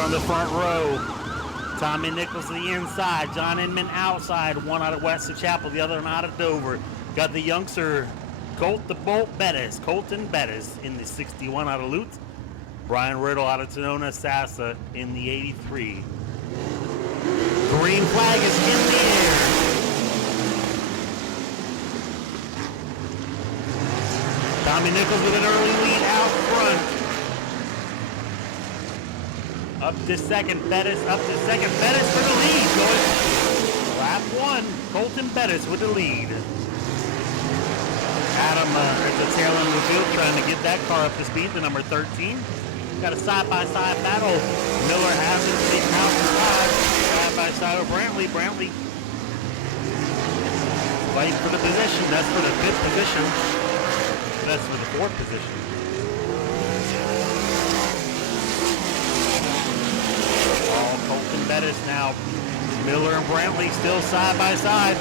here on the front row. Tommy Nichols to the inside, John Inman outside, one out of West of Chapel, the other one out of Dover. Got the youngster Colton Bettis in the 61 out of Lutz. Brian Riddle out of Sonoma Sassa in the 83. Green flag is in the air. Tommy Nichols with an early lead out front. Up to second, Bettis up to second. Bettis for the lead. Going lap one, Colton Bettis with the lead. Adam at the tail end of the field trying to get that car up to speed, the number 13. Got a side-by-side battle. Miller has it, big house inside. Side-by-side with Brantley. Brantley fighting for the position. That's for the 5th position. That's for the 4th position. All Colton Bettis now. Miller and Brantley still side by side.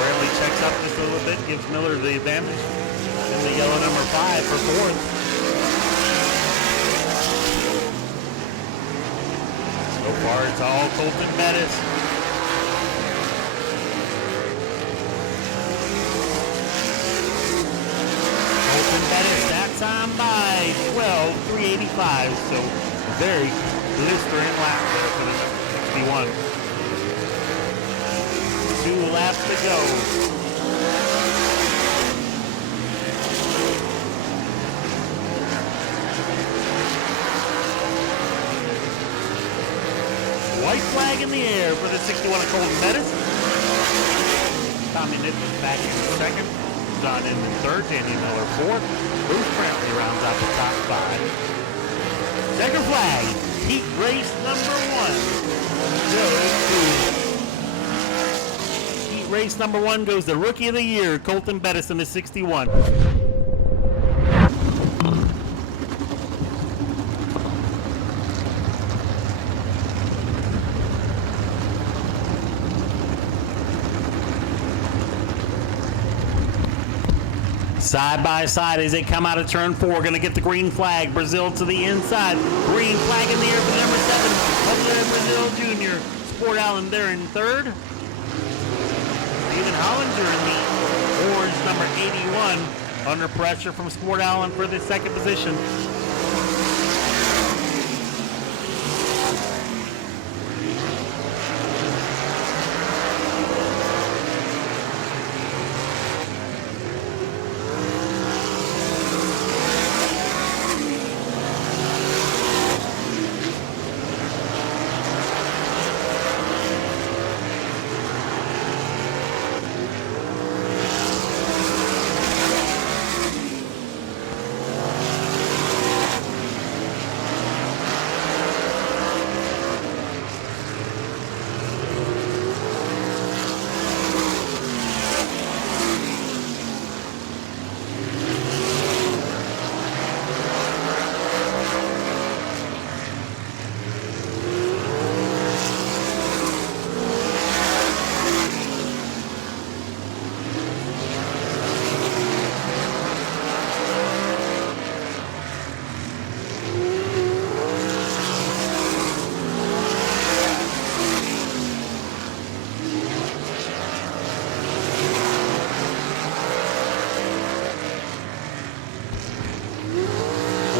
Brantley checks up just a little bit, gives Miller the advantage. And the yellow number 5 for 4th. So far it's all Colton Bettis. Colton Bettis that time by 12:385. So very blistering lap there for the 61. 2 laps to go. White flag in the air for the 61 of Colton Bettis. Tommy Nichols back in second. John Inman third. Danny Miller fourth. Bruce Brantley rounds out the top 5. Checker flag. Heat race number 1 goes to heat race number 1 goes to Rookie of the Year, Colton Bettis in the 61. Side by side as they come out of turn 4, going to get the green flag. Brazil to the inside. Green flag in the air for the number 7 of Brazil Jr. Sport Allen there in third. Stephen Hollinger in the orange number 81. Under pressure from Sport Allen for the 2nd position.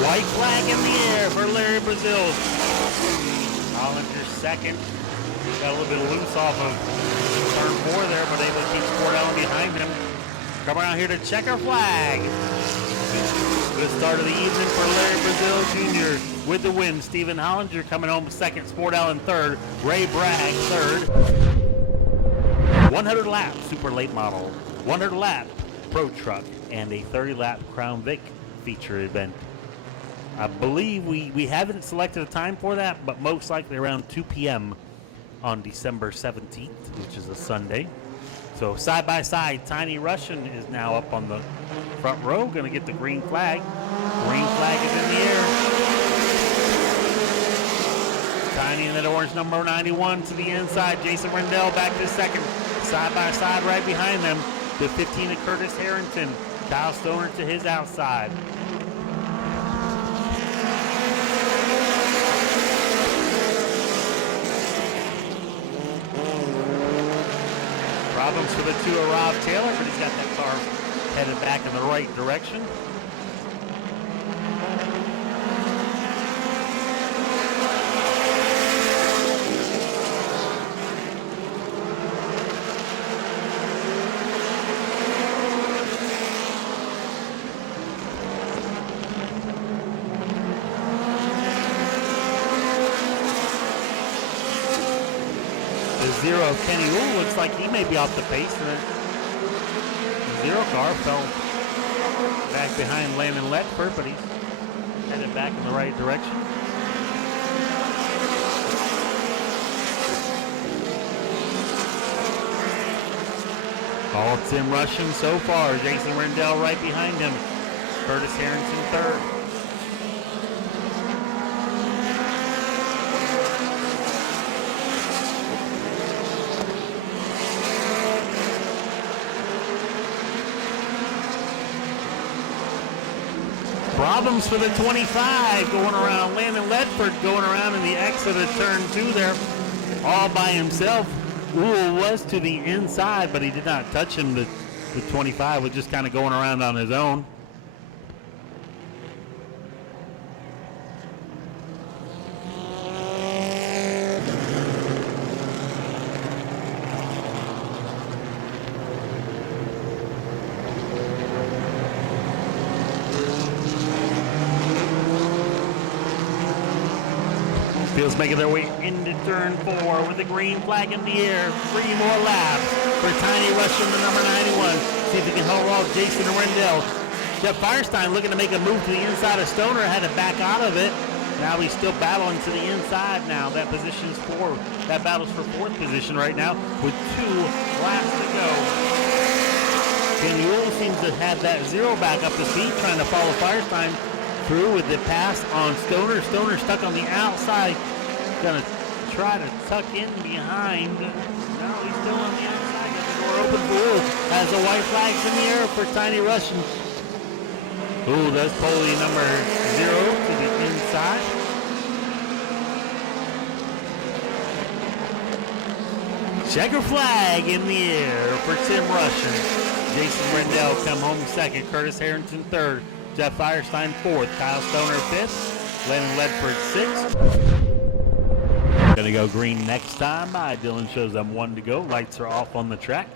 White flag in the air for Larry Brazil. Hollinger second. Got a little bit loose off of turn 4 there, but able to keep Sport Allen behind him. Come around here to checker flag. Good start of the evening for Larry Brazil Jr. with the win. Stephen Hollinger coming home second. Sport Allen third. Ray Bragg third. 100 lap super late model. 100 lap pro truck and a 30 lap Crown Vic feature event. I believe we haven't selected a time for that, but most likely around 2 p.m. on December 17th, which is a Sunday. So side by side, Tiny Russian is now up on the front row, going to get the green flag. Green flag is in the air. Tiny in that orange number 91 to the inside. Jason Rendell back to second. Side by side right behind them. The 15 of Curtis Harrington. Kyle Stoner to his outside. Problems for the 2 of Rob Taylor, but he's got that car headed back in the right direction. The 0 Kenny Wool looks like he may be off the pace. The 0 car fell back behind Landon Ledford, but he's headed back in the right direction. All Tim Russian so far. Jason Rendell right behind him. Curtis Harrington third. Problems for the 25 going around. Landon Ledford going around in the exit of turn 2 there all by himself. Ooh, was to the inside, but he did not touch him. The 25 was just kind of going around on his own. Fields making their way into turn 4 with the green flag in the air. 3 more laps for Tiny Russian, the number 91. See if he can hold off Jason Rendell. Jeff Firestein looking to make a move to the inside of Stoner, had to back out of it. Now he's still battling to the inside now. That position's 4. That battle's for 4th position right now with 2 laps to go. Kenny Ewell seems to have that 0 back up to speed, trying to follow Firestein through with the pass on Stoner. Stoner stuck on the outside. Gonna try to tuck in behind. No, he's still on the outside. Got the door open. Ooh, has the white flags in the air for Tiny Russian. Ooh, that's Polly number 0 to the inside. Checker flag in the air for Tim Russian. Jason Rendell come home 2nd. Curtis Harrington 3rd. Jeff Firestein 4th, Kyle Stoner 5th, Landon Ledford 6th. Gonna go green next time by. Dylan shows them 1 to go. Lights are off on the track.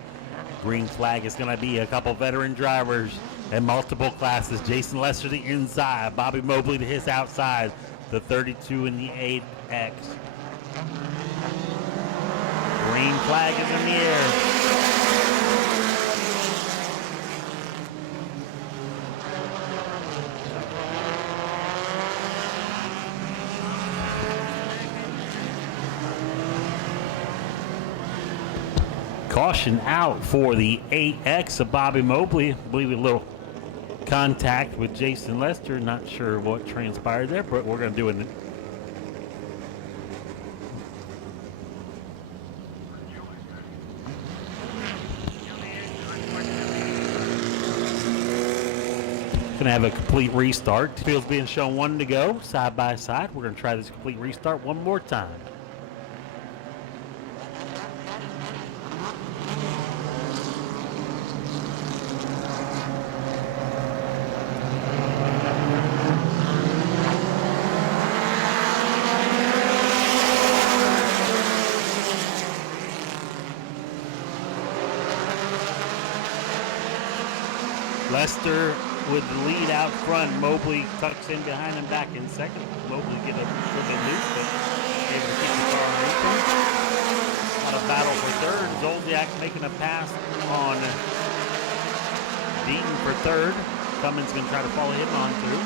Green flag is gonna be a couple veteran drivers in multiple classes. Jason Lester the inside, Bobby Mobley to his outside, the 32 and the 8X. Green flag is in the air. Caution out for the 8X of Bobby Mobley. I believe a little contact with Jason Lester. Not sure what transpired there, but we're going to do it. Going to have a complete restart. Field's being shown 1 to go, side by side. We're going to try this complete restart one more time. Lester with the lead out front. Mobley tucks in behind him back in 2nd. Mobley get a little bit loose, but able to keep the car moving. On a battle for 3rd. Zolciak making a pass on Deaton for 3rd. Cummins going to try to follow him on through.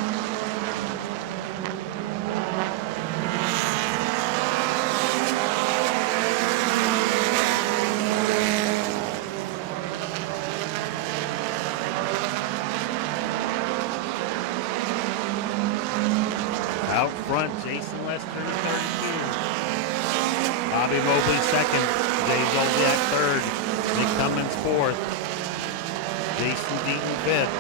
Out front, Jason Lester 32. Bobby Mobley 2nd. Jay Zolciak 3rd. Nick Cummins 4th. Jason Deaton 5th.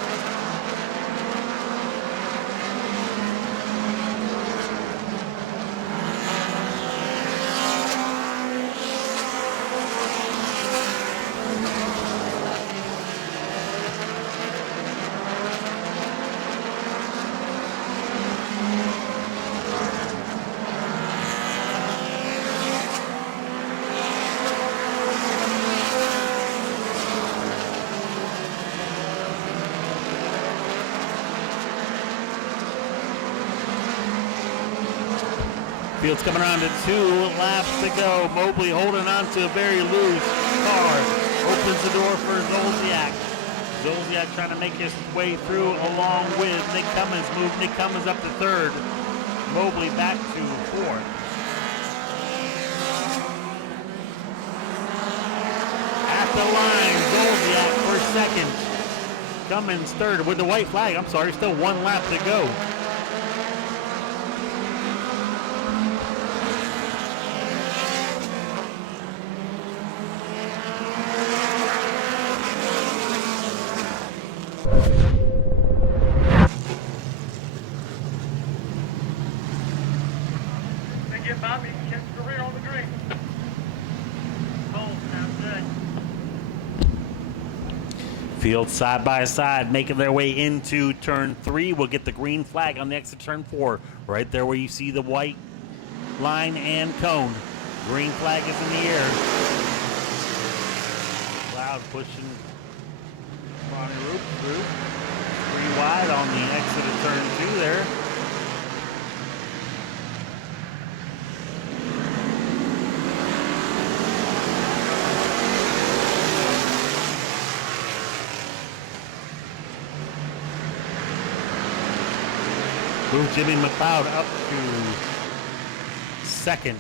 Field's coming around to 2 laps to go. Mobley holding on to a very loose car. Opens the door for Zolciak. Zolciak trying to make his way through along with Nick Cummins. Move Nick Cummins up to 3rd. Mobley back to 4th. At the line, Zolciak for 2nd. Cummins 3rd with the white flag. I'm sorry, still 1 lap to go. Field side by side, making their way into turn 3. We'll get the green flag on the exit turn 4. Right there where you see the white line and cone. Green flag is in the air. Cloud pushing Ronnie Roop through. 3 wide on the exit of turn 2 there. Move Jimmy McLeod up to 2nd.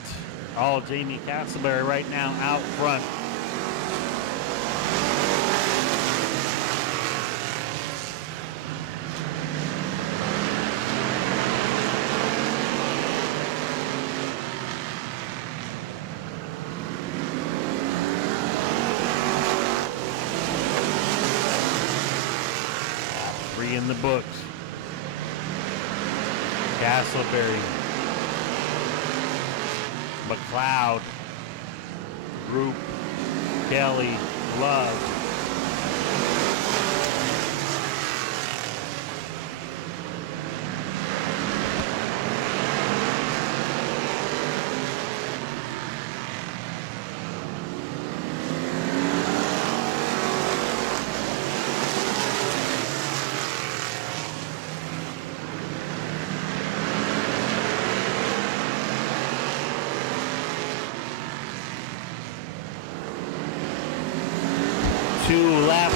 All Jamie Castleberry right now out front. Three in the books. Castleberry, McLeod, Group, Kelly, Love.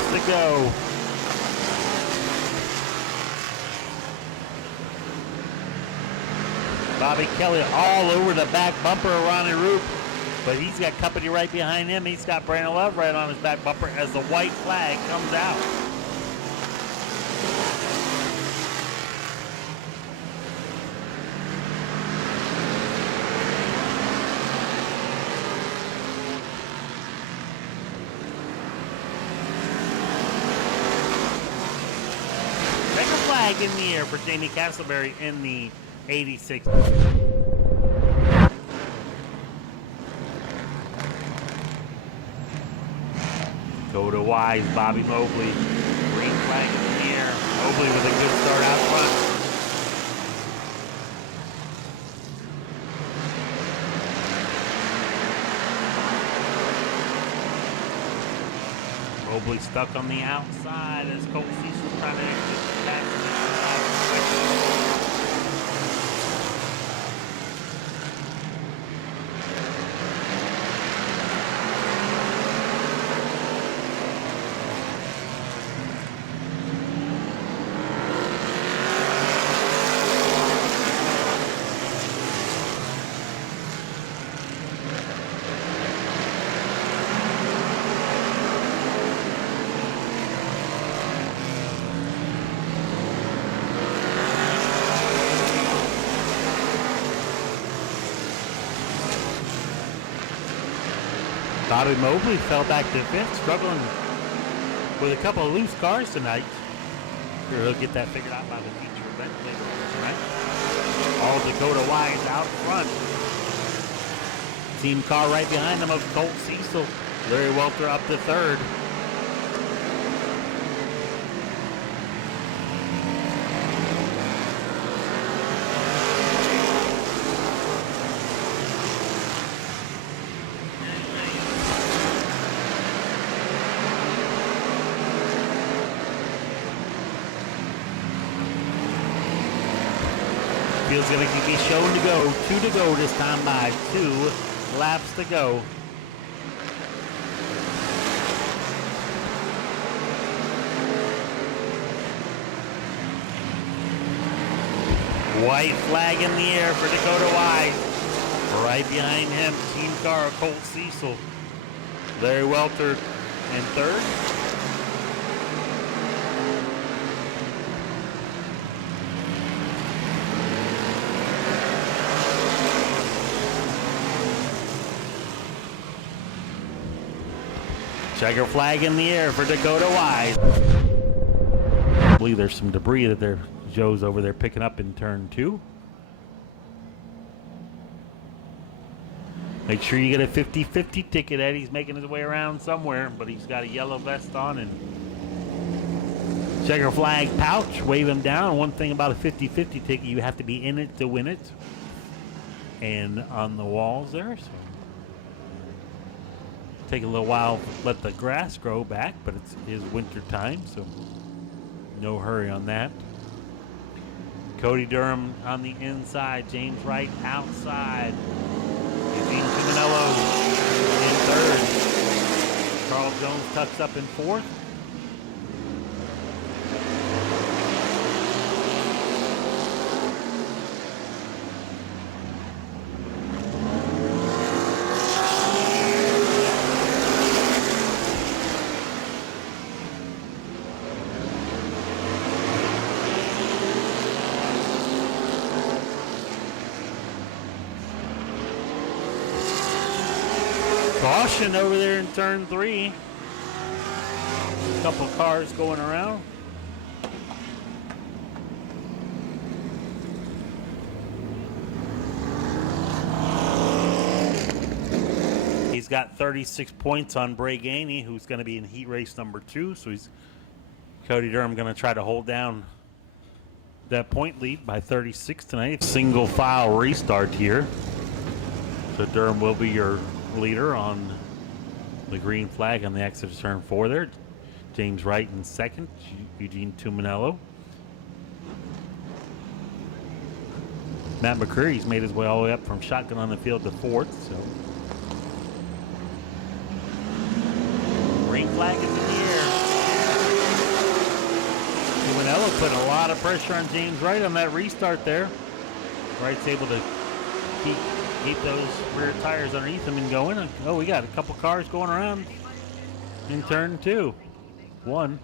To go. Bobby Kelly all over the back bumper of Ronnie Roop, but he's got company right behind him. He's got Brandon Love right on his back bumper as the white flag comes out. In the air for Jamie Castleberry in the 86. Go to Wise, Bobby Mobley. Green flag in the air. Mobley with a good start out front. Mobley stuck on the outside as Colt Cecil trying to exit back. Bobby Mobley fell back to 5th, struggling with a couple of loose cars tonight. Sure, he'll get that figured out by the feature event later tonight. All Dakota Wise out front. Team car right behind them of Colt Cecil. Larry Welter up to 3rd. Field's going to be shown to go. 2 to go this time by 2 laps to go. White flag in the air for Dakota Wise. Right behind him, Team Car, Colt Cecil. Larry Welter in third. Checker flag in the air for Dakota Wise. I believe there's some debris that Joe's over there picking up in turn 2. Make sure you get a 50-50 ticket. Eddie's making his way around somewhere, but he's got a yellow vest on and checker flag pouch. Wave him down. One thing about a 50-50 ticket, you have to be in it to win it. And on the walls there, so take a little while, let the grass grow back, but it is winter time, so no hurry on that. Cody Durham on the inside, James Wright outside. Eugene Ciminello in third. Carl Jones tucks up in fourth. Caution over there in turn 3. A couple cars going around. He's got 36 points on Bray Gainey, who's going to be in heat race number 2. So Cody Durham going to try to hold down that point lead by 36 tonight. Single file restart here. So Durham will be your leader on the green flag on the exit of turn 4 there. James Wright in second, Eugene Tuminello. Matt McCreary's made his way all the way up from shotgun on the field to fourth. So green flag is in the air. Tuminello putting a lot of pressure on James Wright on that restart there. Wright's able to keep those rear tires underneath him and going. Oh, we got a couple cars going around in turn 2. 1.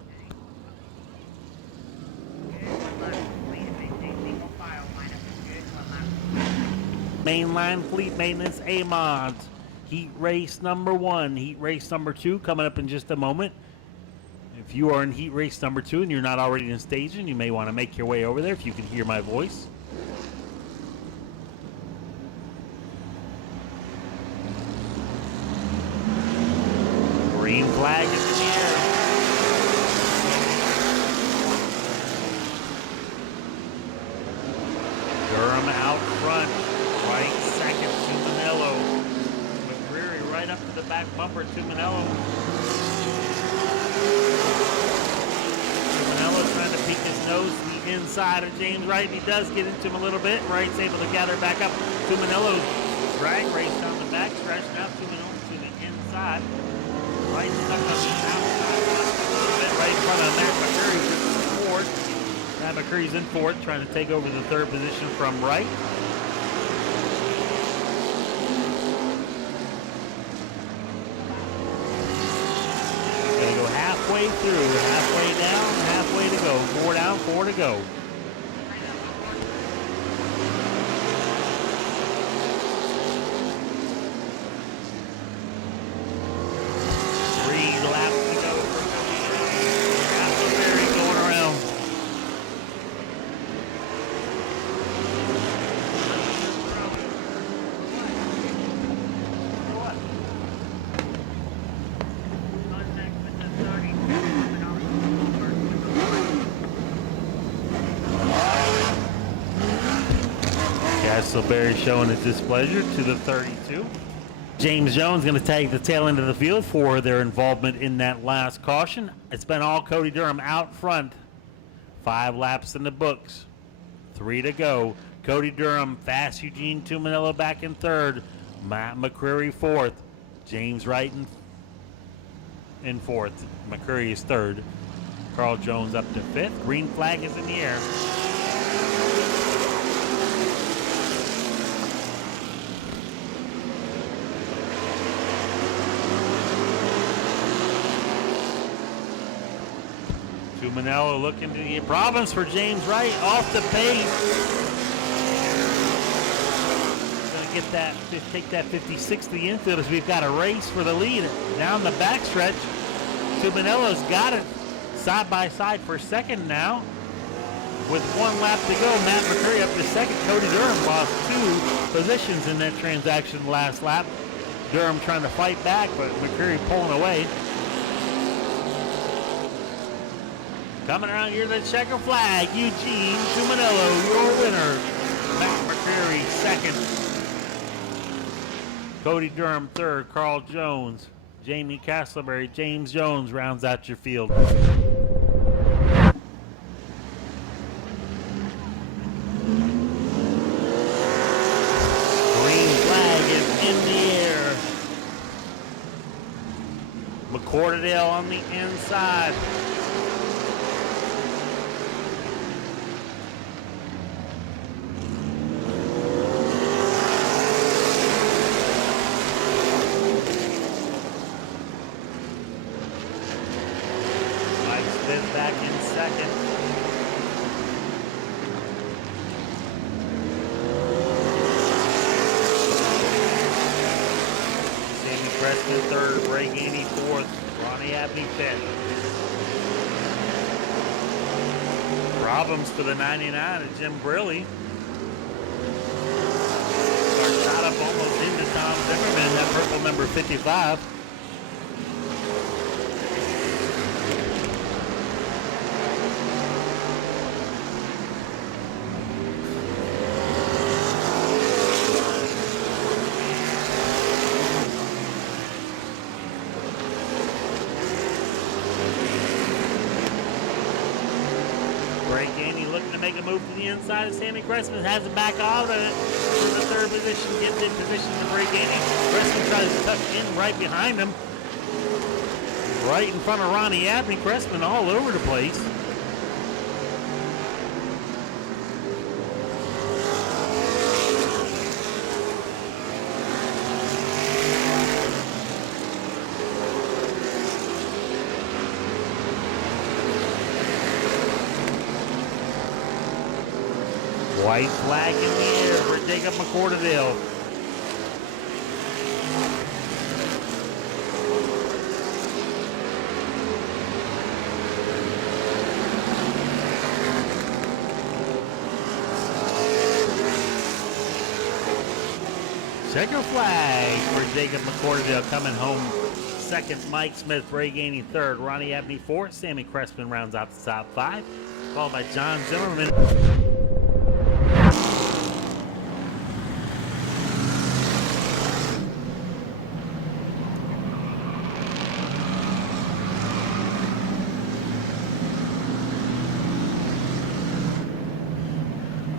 Mainline Fleet Maintenance A-Mods. Heat race number 1. Heat race number 2 coming up in just a moment. If you are in heat race number 2 and you're not already in staging, you may want to make your way over there if you can hear my voice. Green flag is in the air. Durham out front. Right second, Tuminello. McCreary right up to the back bumper, Tuminello. Tuminello trying to peek his nose to the inside of James Wright. He does get into him a little bit. Wright's able to gather back up. Tuminello drag race down the back, scratching out Tuminello to the inside. Right stuck up the outside. Right in front of Matt McCreary in fourth. Matt McCreary's in fourth, trying to take over the third position from Wright. Gonna go halfway through, halfway down, halfway to go. 4 down, 4 to go. Castleberry showing his displeasure to the 32. James Jones going to take the tail end of the field for their involvement in that last caution. It's been all Cody Durham out front. 5 laps in the books. 3 to go. Cody Durham, fast Eugene Tumanello back in third. Matt McCreary fourth. James Wright in fourth. McCreary is third. Carl Jones up to fifth. Green flag is in the air. Tumanello looking to get problems for James Wright off the pace. Get that, take that 56 to the infield as we've got a race for the lead down the backstretch. Tumanello's got it side by side for second now. With 1 lap to go, Matt McCreary up to second. Cody Durham lost 2 positions in that transaction last lap. Durham trying to fight back, but McCreary pulling away. Coming around here, the checker flag. Eugene Tumanello, your winner. Matt McCreary second. Cody Durham third, Carl Jones, Jamie Castleberry, James Jones rounds out your field. Green flag is in the air. McCorderdale on the inside. Back in second. Sammy Preston third, Breaganey fourth, Ronnie Abney fifth. Problems for the 99 of Jim Briley. Our shot up almost into Tom Zimmerman, that purple number 55. Breaganey looking to make a move to the inside of Sammy Cressman. Has it back off in the third position. Gets in position to Breaganey. Cressman tries to tuck in right behind him. Right in front of Ronnie Abney. Cressman all over the place. White flag in the air for Jacob McCorderdale. Checker flag for Jacob McCorderdale coming home second. Mike Smith, Breaganey third, Ronnie Abney fourth. Sammy Cressman rounds out the top 5, followed by John Zimmerman.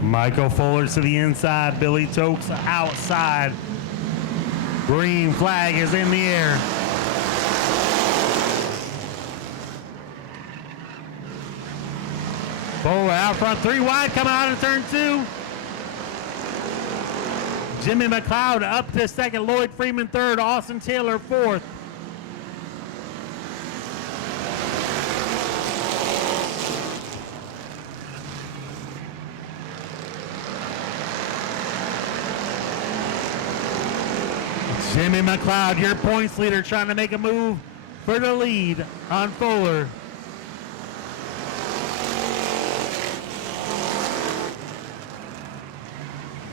Michael Fuller to the inside. Billy Tokes outside. Green flag is in the air. Fuller out front, 3 wide, coming out of turn 2. Jimmy McLeod up to second. Lloyd Freeman third. Austin Taylor fourth. Jimmy McLeod, your points leader, trying to make a move for the lead on Fuller.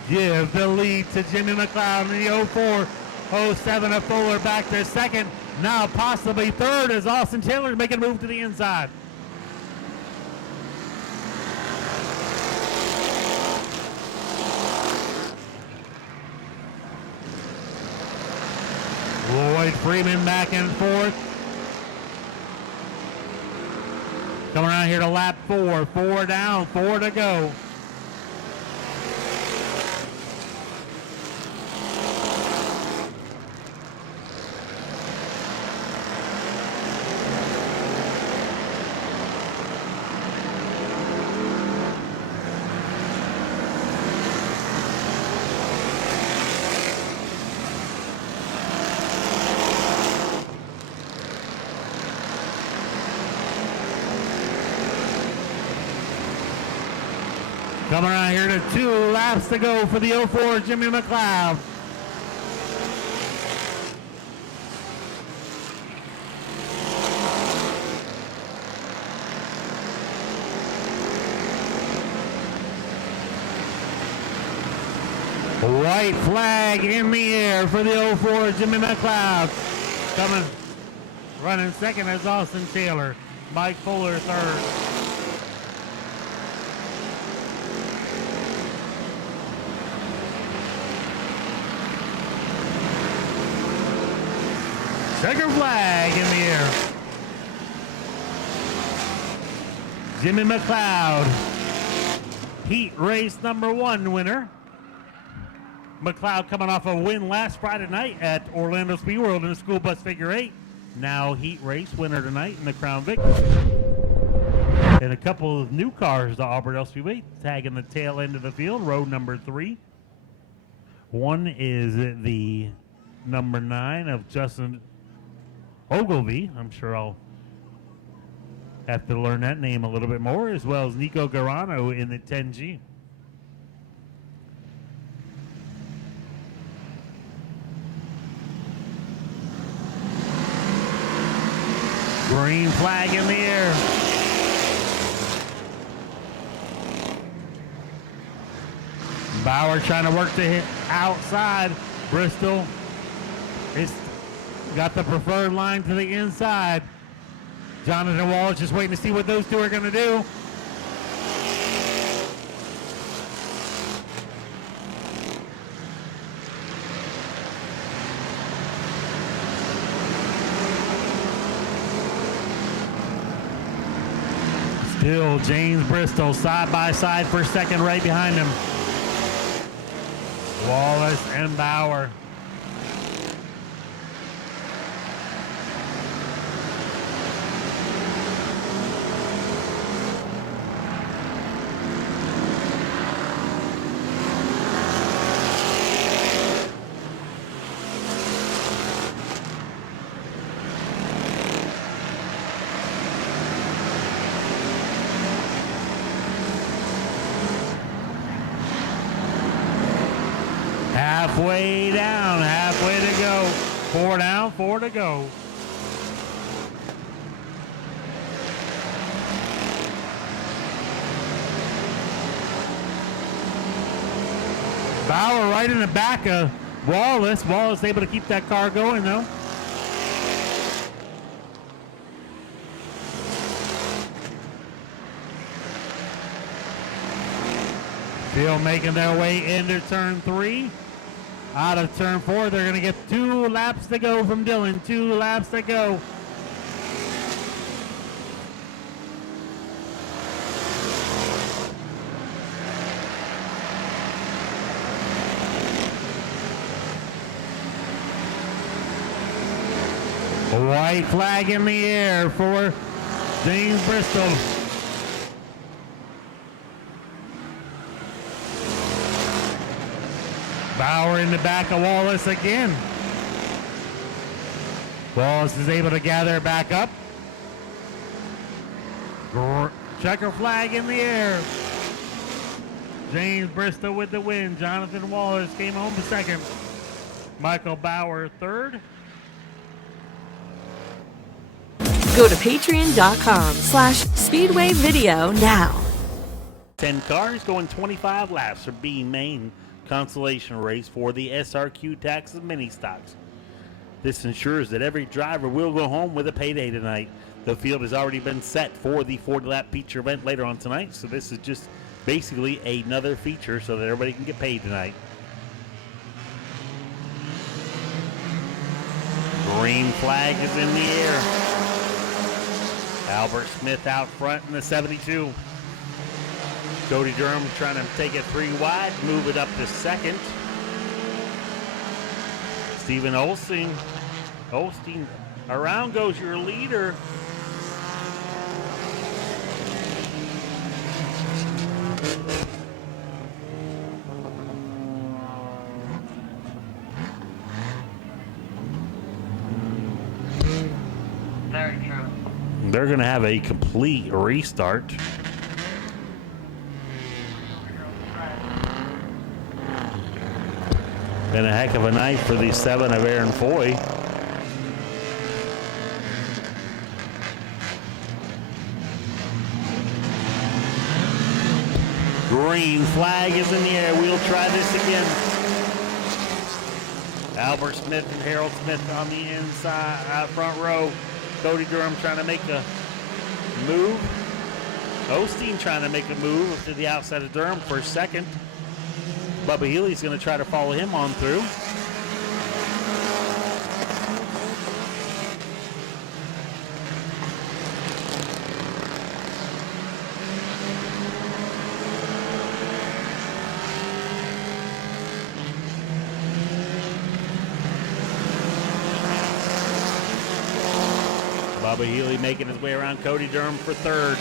Give the lead to Jimmy McLeod in the 04-07 of Fuller back to second. Now possibly third as Austin Taylor making a move to the inside. Lloyd Freeman back and forth. Coming around here to lap 4. 4 down, 4 to go. Coming around here to 2 laps to go for the 04 Jimmy McLeod. White flag in the air for the 04 Jimmy McLeod. Coming, running second is Austin Taylor. Mike Fuller third. Second flag in the air. Jimmy McLeod, heat race number 1 winner. McLeod coming off a win last Friday night at Orlando Speedway in the school bus figure 8. Now heat race winner tonight in the Crown Vic. And a couple of new cars to Auburndale Speedway tagging the tail end of the field, row number 3. One is the number 9 of Justin Ogilvy. I'm sure I'll have to learn that name a little bit more, as well as Nico Garano in the 10G. Green flag in the air. Bauer trying to work to hit outside. Bristol is got the preferred line to the inside. Jonathan Wallace just waiting to see what those two are going to do. Still James Bristol side by side for second right behind him. Wallace and Bauer. Halfway down, halfway to go. 4 down, 4 to go. Bauer right in the back of Wallace. Wallace able to keep that car going though. Still making their way into turn 3. Out of turn 4, they're going to get 2 laps to go from Dillon. 2 laps to go. A white flag in the air for James Bristol. Bauer in the back of Wallace again. Wallace is able to gather back up. Checker flag in the air. James Bristol with the win. Jonathan Wallace came home to second. Michael Bauer third. Go to patreon.com/Speedway Video now. 10 cars going 25 laps for B main consolation race for the SRQ Texas Mini Stocks. This ensures that every driver will go home with a payday tonight. The field has already been set for the 40-lap feature event later on tonight, so this is just basically another feature so that everybody can get paid tonight. Green flag is in the air. Albert Smith out front in the 72. Cody Durham trying to take it 3 wide, move it up to second. Stephen Olstein, around goes your leader. Very true. They're going to have a complete restart. Been a heck of a night for the 7 of Aaron Foy. Green flag is in the air. We'll try this again. Albert Smith and Harold Smith on the inside, front row. Cody Durham trying to make a move. Osteen trying to make a move to the outside of Durham for a second. Bubba Healy's going to try to follow him on through. Bubba Healy making his way around Cody Durham for third.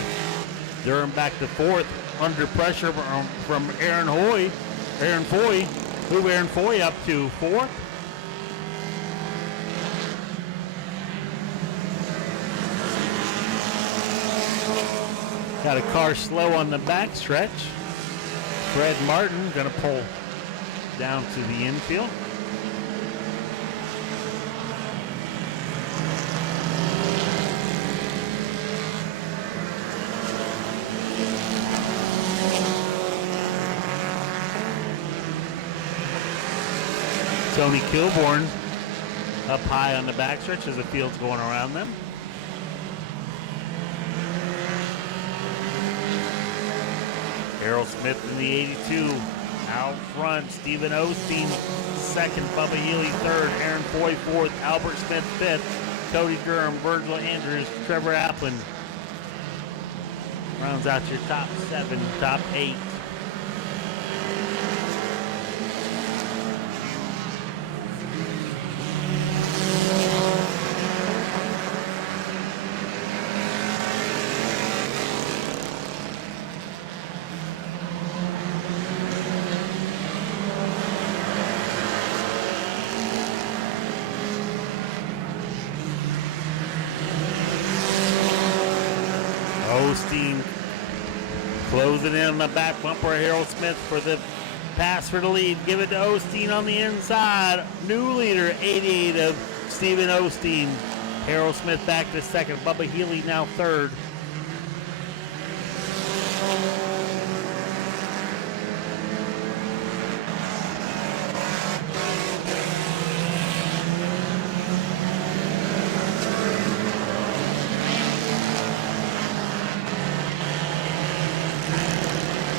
Durham back to fourth, under pressure from Aaron Foy. Move Aaron Foy up to fourth. Got a car slow on the backstretch. Fred Martin gonna pull down to the infield. Tony Kilborn up high on the backstretch as the field's going around them. Harold Smith in the 82. Out front, Stephen Osteen second, Bubba Healy third, Aaron Foy fourth, Albert Smith fifth, Cody Durham, Virgil Andrews, Trevor Applin. Rounds out your top 7, top 8. Osteen closing in on the back bumper. Harold Smith for the pass for the lead. Give it to Osteen on the inside. New leader, 88 of Stephen Osteen. Harold Smith back to second. Bubba Healy now third.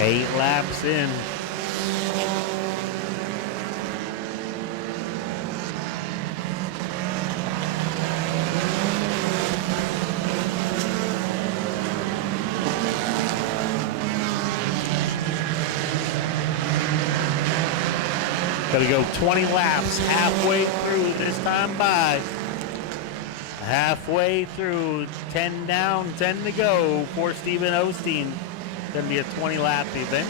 Eight laps in. Gotta go 20 laps, halfway through this time by. Halfway through, 10 down, 10 to go for Stephen Osteen. Going to be a 20-lap event.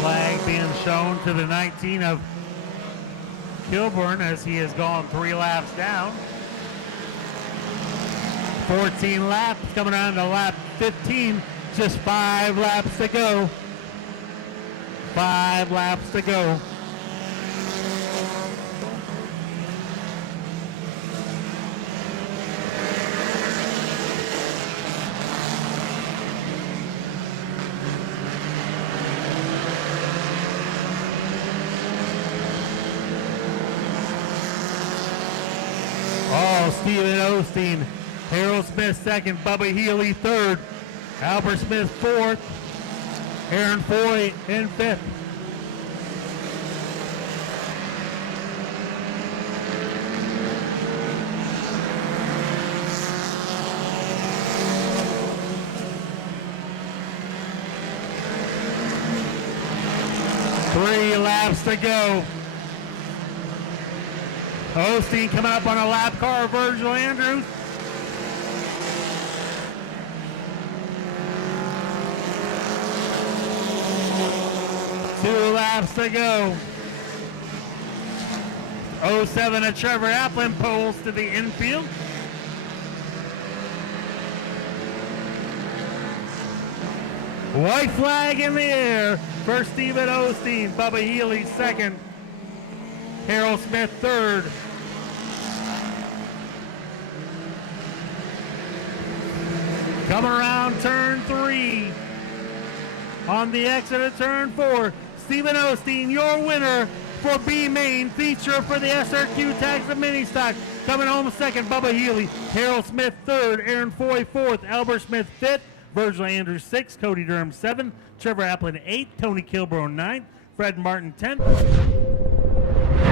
Flag being shown to the 19 of Kilburn as he has gone 3 laps down. 14 laps coming on to lap 15. Just 5 laps to go. 5 laps to go. Stephen Osteen, Harold Smith second, Bubba Healy third, Albert Smith fourth, Aaron Foy in fifth. 3 laps to go. Osteen coming up on a lap car, Virgil Andrews. Two laps to go. 07 of Trevor Applin pulls to the infield. White flag in the air for Stephen Osteen. Bubba Healy second. Harold Smith third. Come around turn 3. On the exit of turn 4, Stephen Osteen, your winner for B main feature for the SRQ Tags and Mini Stock. Coming home second, Bubba Healy. Harold Smith third. Aaron Foy fourth. Albert Smith fifth. Virgil Andrews 6th, Cody Durham 7th, Trevor Applin 8th, Tony Kilbro 9th, Fred Martin 10th.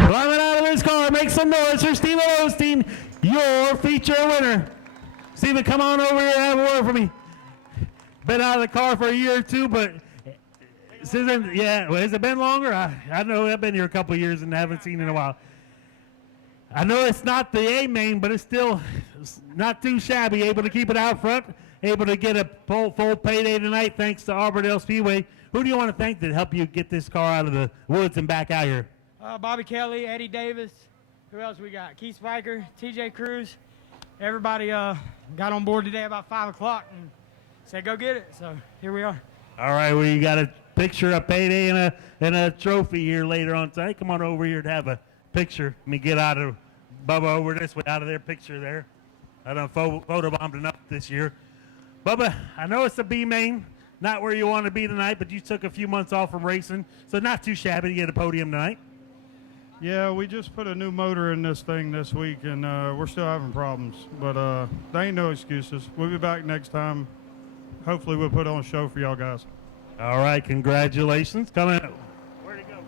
Climbing out of his car, make some noise for Stephen Osteen, your feature winner. Stephen, come on over here and have a word for me. Been out of the car for a year or two, but since has it been longer? I know I've been here a couple of years and haven't seen it in a while. I know it's not the A main, but it's still not too shabby, able to keep it out front. Able to get a full payday tonight thanks to Auburndale Speedway. Who do you want to thank that helped you get this car out of the woods and back out here? Bobby Kelly, Eddie Davis. Who else we got? Keith Spiker, TJ Cruz. Everybody got on board today about 5 o'clock and said go get it. So here we are. All right, well, you got a picture, a payday, and a trophy here later on tonight. Come on over here to have a picture. Let me get out of Bubba over this way, out of their picture there. I done photobombed enough this year. Bubba, I know it's a B main, not where you want to be tonight, but you took a few months off from racing, so not too shabby to get a podium tonight. Yeah, we just put a new motor in this thing this week, and we're still having problems. But there ain't no excuses. We'll be back next time. Hopefully we'll put on a show for y'all guys. All right, congratulations. Coming. Where'd he go?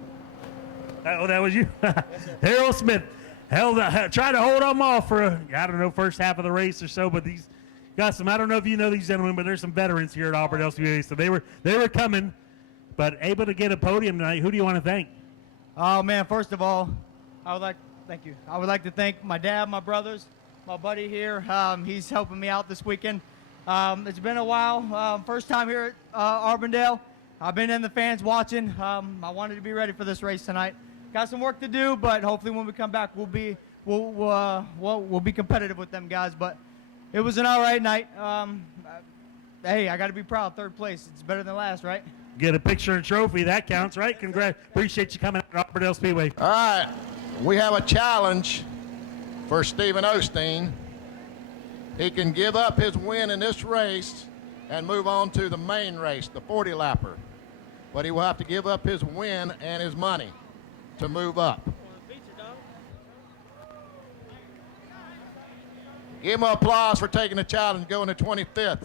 Oh, that was you? Yes, Harold Smith tried to hold them off for, first half of the race or so, but these got some, I don't know if you know these gentlemen, but there's some veterans here at Auburndale Speedway, so they were coming, but able to get a podium tonight. Who do you want to thank? Oh man, first of all, thank you. I would like to thank my dad, my brothers, my buddy here. He's helping me out this weekend. It's been a while. First time here at Auburndale. I've been in the fans watching. I wanted to be ready for this race tonight. Got some work to do, but hopefully when we come back, we'll be competitive with them guys. But it was an all right night. Hey, I got to be proud. Third place. It's better than last, right? Get a picture and trophy. That counts, right? Congrats. Appreciate you coming out to Auburndale Speedway. All right. We have a challenge for Stephen Osteen. He can give up his win in this race and move on to the main race, the 40-lapper. But he will have to give up his win and his money to move up. Give him applause for taking the challenge, going to 25th.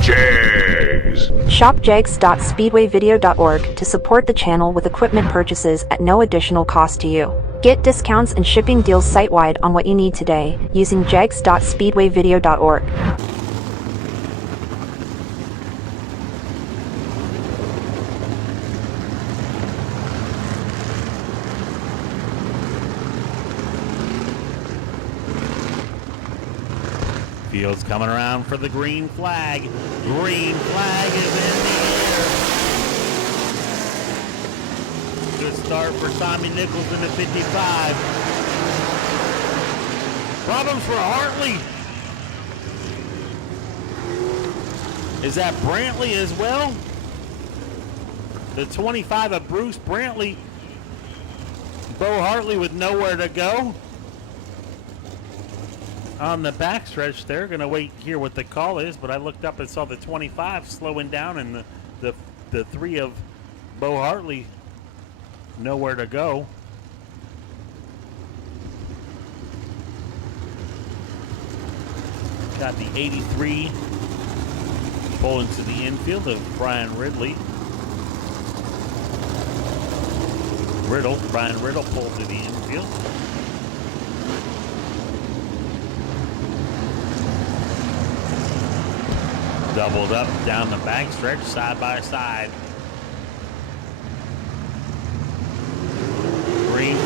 Jags. Shop jags.speedwayvideo.org to support the channel with equipment purchases at no additional cost to you. Get discounts and shipping deals site-wide on what you need today using jags.speedwayvideo.org. Fields coming around for the green flag. Green flag is in the air. Good start for Tommy Nichols in the 55. Problems for Hartley. Is that Brantley as well? The 25 of Bruce Brantley. Bo Hartley with nowhere to go. On the backstretch there, going to wait here what the call is, but I looked up and saw the 25 slowing down and the 3 of Bo Hartley nowhere to go. Got the 83 pulling to the infield of Brian Ridley. Brian Riddle pulled to the infield. Doubled up down the backstretch, side by side.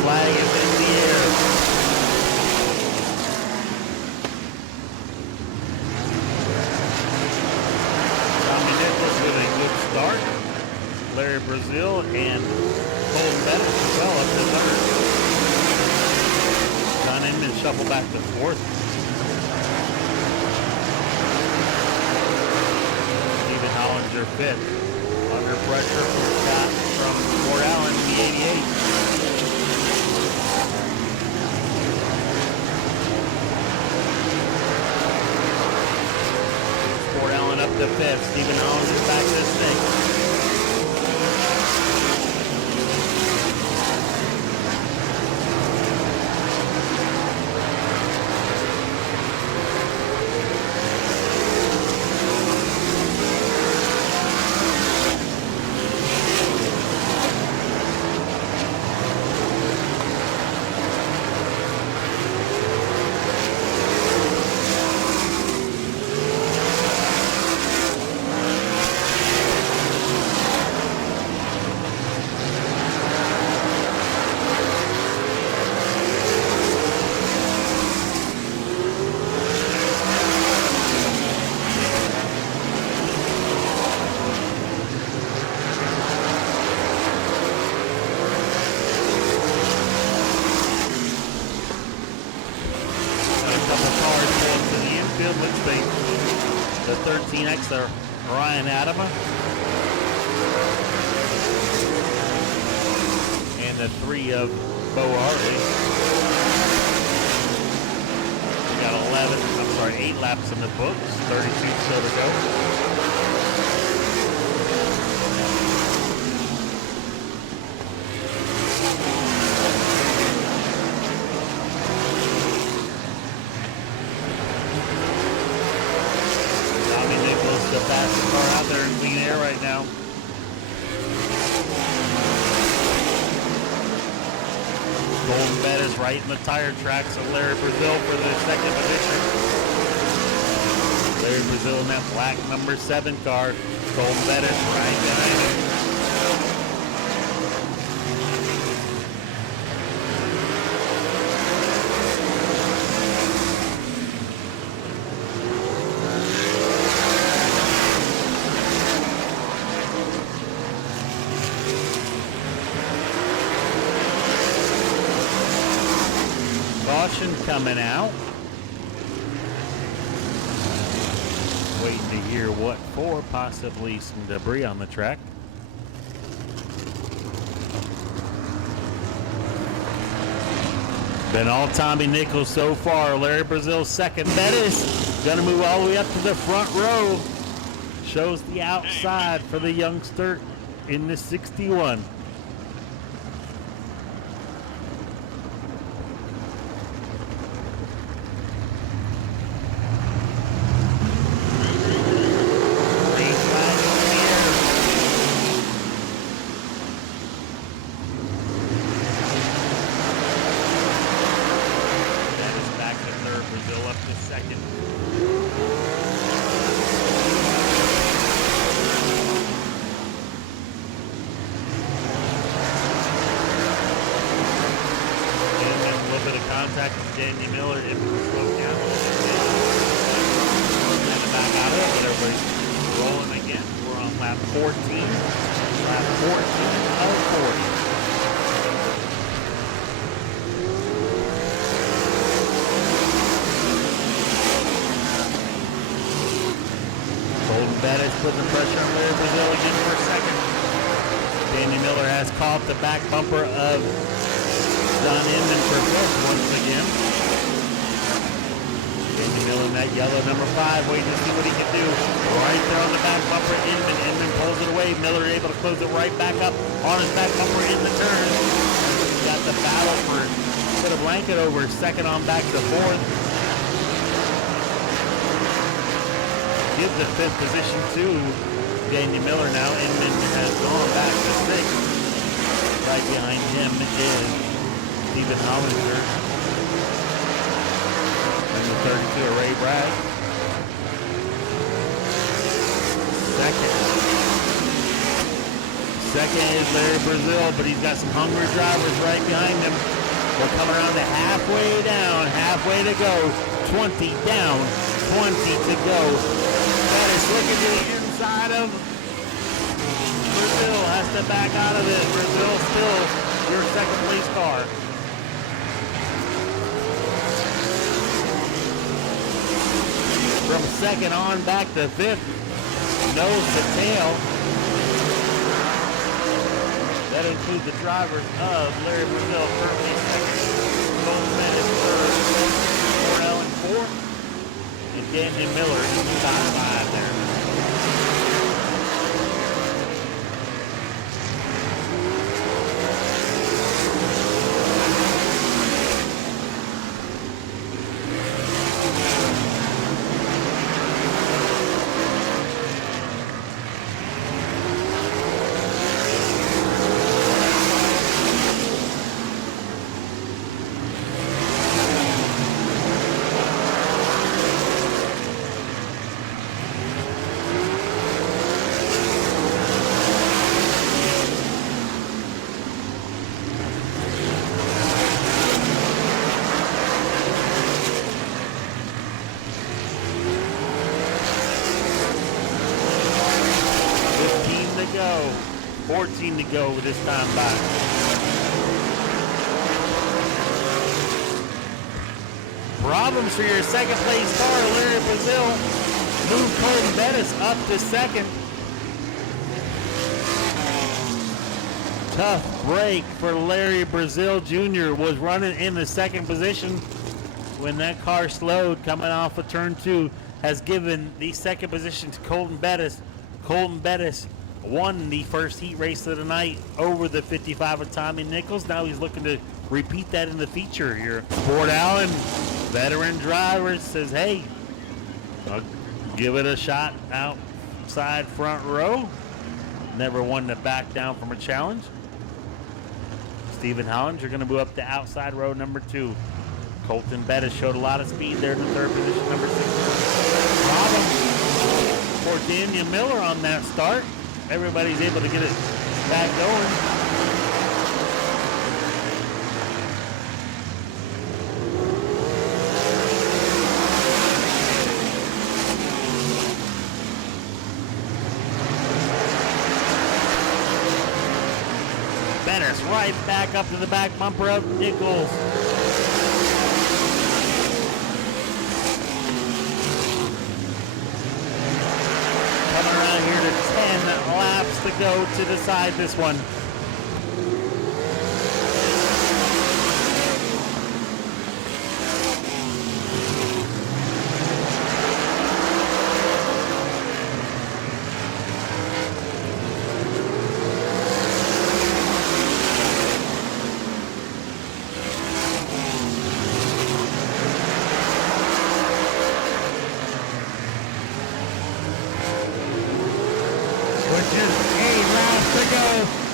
flag is in the air. Tommy Nichols with a good start. Larry Brazil and Colton Bennett as well up to third. John Inman shuffle back to fourth. Stephen Hollinger fifth. Under pressure from Scott from Fort Allen, the 88. Fort Allen up to fifth. Stephen Hollinger back to sixth. The 13X there, Ryan Adama. And the 3 of Bo Hartley. We got 8 laps in the books, 32 still to go. The fastest car out there in clean air right now. Golden Bed is right in the tire tracks of Larry Brazil for the second position. Larry Brazil in that black number 7 car. Golden Bed is right behind him. Coming out. Waiting to hear what for, possibly some debris on the track. Been all Tommy Nichols so far. Larry Brazil's second. Bettis gonna move all the way up to the front row. Shows the outside for the youngster in the 61. Danny Miller if it was slowed down a little bit. Had to back out of it, but everybody's rolling again. We're on lap 14. Lap 14 of 40. Golden Bettis putting the pressure on Larry Brazil again for a second. Danny Miller has caught the back bumper of John Inman for fifth once again. Danny Miller in that yellow number 5, waiting to see what he can do. Right there on the back bumper, Inman. Inman pulls it away. Miller able to close it right back up on his back bumper in the turn. He's got the battle for put a blanket over second on back to fourth. Give the fifth position to Danny Miller now. Inman has gone back to sixth. Right behind him is Stephen Hollinger. And the 32 of Ray Bragg. Second is Larry Brazil, but he's got some hungry drivers right behind him. We're coming around to halfway down, halfway to go. 20 down, 20 to go. Pettis looking to the inside of Brazil, has to back out of it. Brazil still your second place car. From second on back to fifth, nose to tail. That includes the drivers of Larry Brazil, currently second, Goldman in third, Cornell in fourth, and Daniel Miller in the top five there. Go. 14 to go this time by. Problems for your second place car, Larry Brazil. Move Colton Bettis up to second. Tough break for Larry Brazil Jr. Was running in the second position when that car slowed coming off of turn 2. Has given the second position to Colton Bettis. Colton Bettis won the first heat race of the night over the 55 of Tommy Nichols. Now he's looking to repeat that in the feature here. Ford Allen, veteran driver, says, hey, I'll give it a shot outside front row. Never one to back down from a challenge. Stephen Holland, you're going to move up to outside row number 2. Colton Bettis showed a lot of speed there in the third position, number 6. Problem for Daniel Miller on that start. Everybody's able to get it back going. Bettis right back up to the back bumper of Nichols. Coming around here to 10 laps to go to decide this one.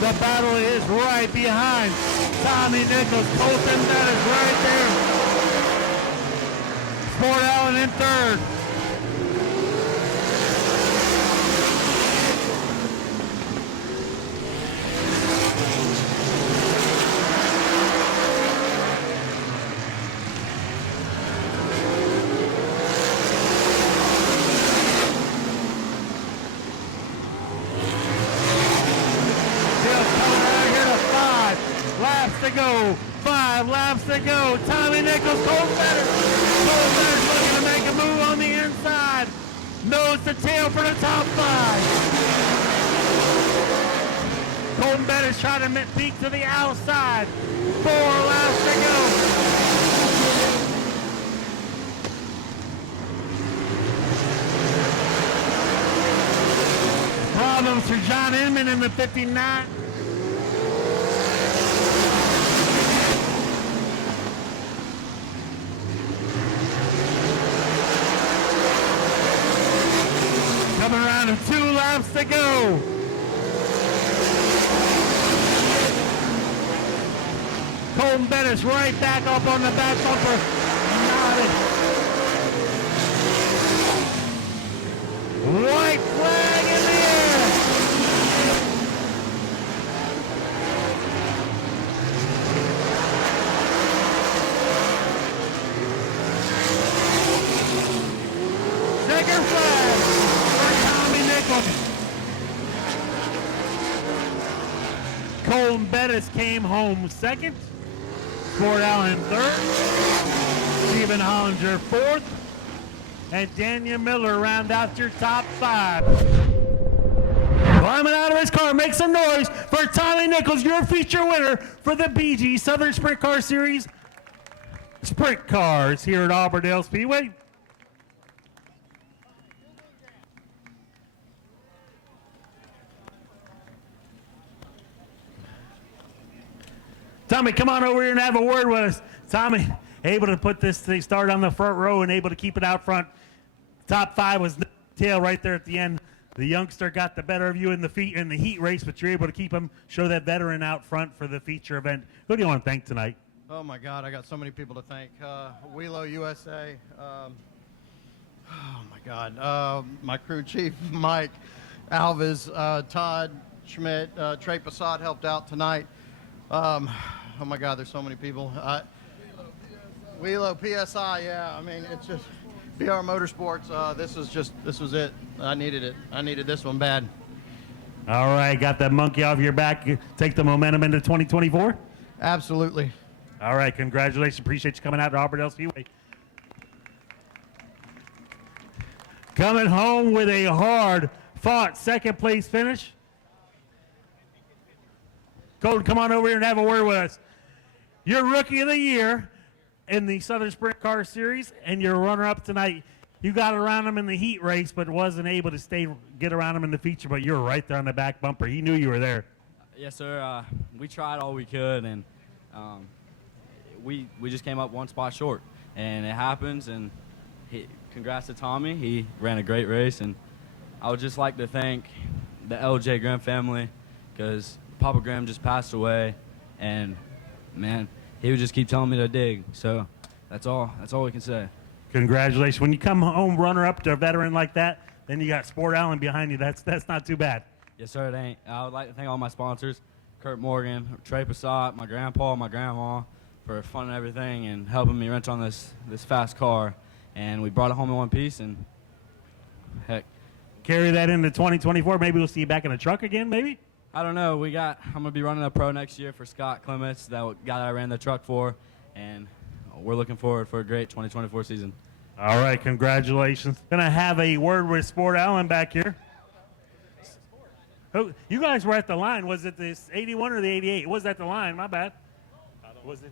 The battle is right behind Tommy Nichols. Colton Bettis right there. Ford Allen in third. To go, 5 laps to go. Tommy Nichols, Colton Bettis. Colton Bettis looking to make a move on the inside. Nose to tail for the top 5. Colton Bettis trying to peek to the outside. 4 laps to go. Problems for John Inman in the 59. Coming around to 2 laps to go. Colton Bettis right back up on the back bumper. White flag in the air. Bettis came home second. Sport Allen third. Stephen Hollinger fourth. And Daniel Miller round out your top 5. Climbing out of his car, make some noise for Tommy Nichols, your feature winner for the BG Southern Sprint Car Series Sprint Cars here at Auburndale Speedway. Tommy, come on over here and have a word with us. Tommy, able to put this thing start on the front row and able to keep it out front. Top 5 was tail right there at the end. The youngster got the better of you in the heat race, but you're able to keep him, show that veteran out front for the feature event. Who do you want to thank tonight? Oh my God, I got so many people to thank. Wheelo USA. Oh my God. My crew chief, Mike, Alvis, Todd Schmidt, Trey Passad helped out tonight. Oh my God, there's so many people. Wheelo PSI, yeah. I mean, it's just BR Motorsports. This was it. I needed it. I needed this one bad. All right, got that monkey off your back. Take the momentum into 2024? Absolutely. All right, congratulations. Appreciate you coming out to Auburndale Speedway. Coming home with a hard-fought second-place finish. Colton, come on over here and have a word with us. You're Rookie of the Year in the Southern Sprint Car Series, and you're runner-up tonight. You got around him in the heat race, but wasn't able to get around him in the feature, but you were right there on the back bumper. He knew you were there. Yes, sir. We tried all we could, and we just came up one spot short, and it happens. And congrats to Tommy. He ran a great race, and I would just like to thank the LJ Graham family, because Papa Graham just passed away, and man, he would just keep telling me to dig. So that's all we can say. Congratulations. When you come home runner-up to a veteran like that, then you got Sport Allen behind you. That's not too bad. Yes, sir, it ain't. I would like to thank all my sponsors, Kurt Morgan, Trey Passat, my grandpa, my grandma, for funding everything and helping me wrench on this fast car. And we brought it home in one piece, and heck. Carry that into 2024. Maybe we'll see you back in a truck again, maybe? I don't know. I'm going to be running a pro next year for Scott Clements, that guy that I ran the truck for, and we're looking forward for a great 2024 season. All right, congratulations. Going to have a word with Sport Allen back here. Oh, you guys were at the line. Was it this 81 or the 88? Was at the line? My bad. Was it?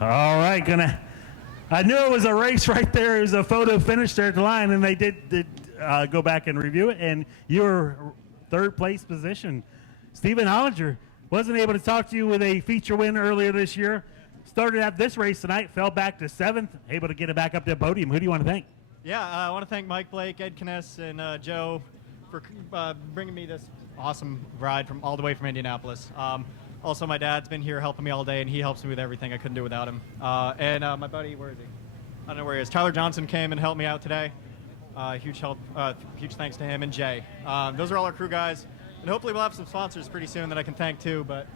All right, I knew it was a race right there. It was a photo finish there at the line, and they did go back and review it, and you were third place position. Stephen Hollinger wasn't able to talk to you with a feature win earlier this year. Started out this race tonight, fell back to 7th, able to get it back up to the podium. Who do you want to thank? Yeah, I want to thank Mike Blake, Ed Kness, and Joe for bringing me this awesome ride from all the way from Indianapolis. Also, my dad's been here helping me all day, and he helps me with everything. I couldn't do it without him. And my buddy, where is he? I don't know where he is. Tyler Johnson came and helped me out today. Huge thanks to him and Jay. Those are all our crew guys. And hopefully we'll have some sponsors pretty soon that I can thank too, but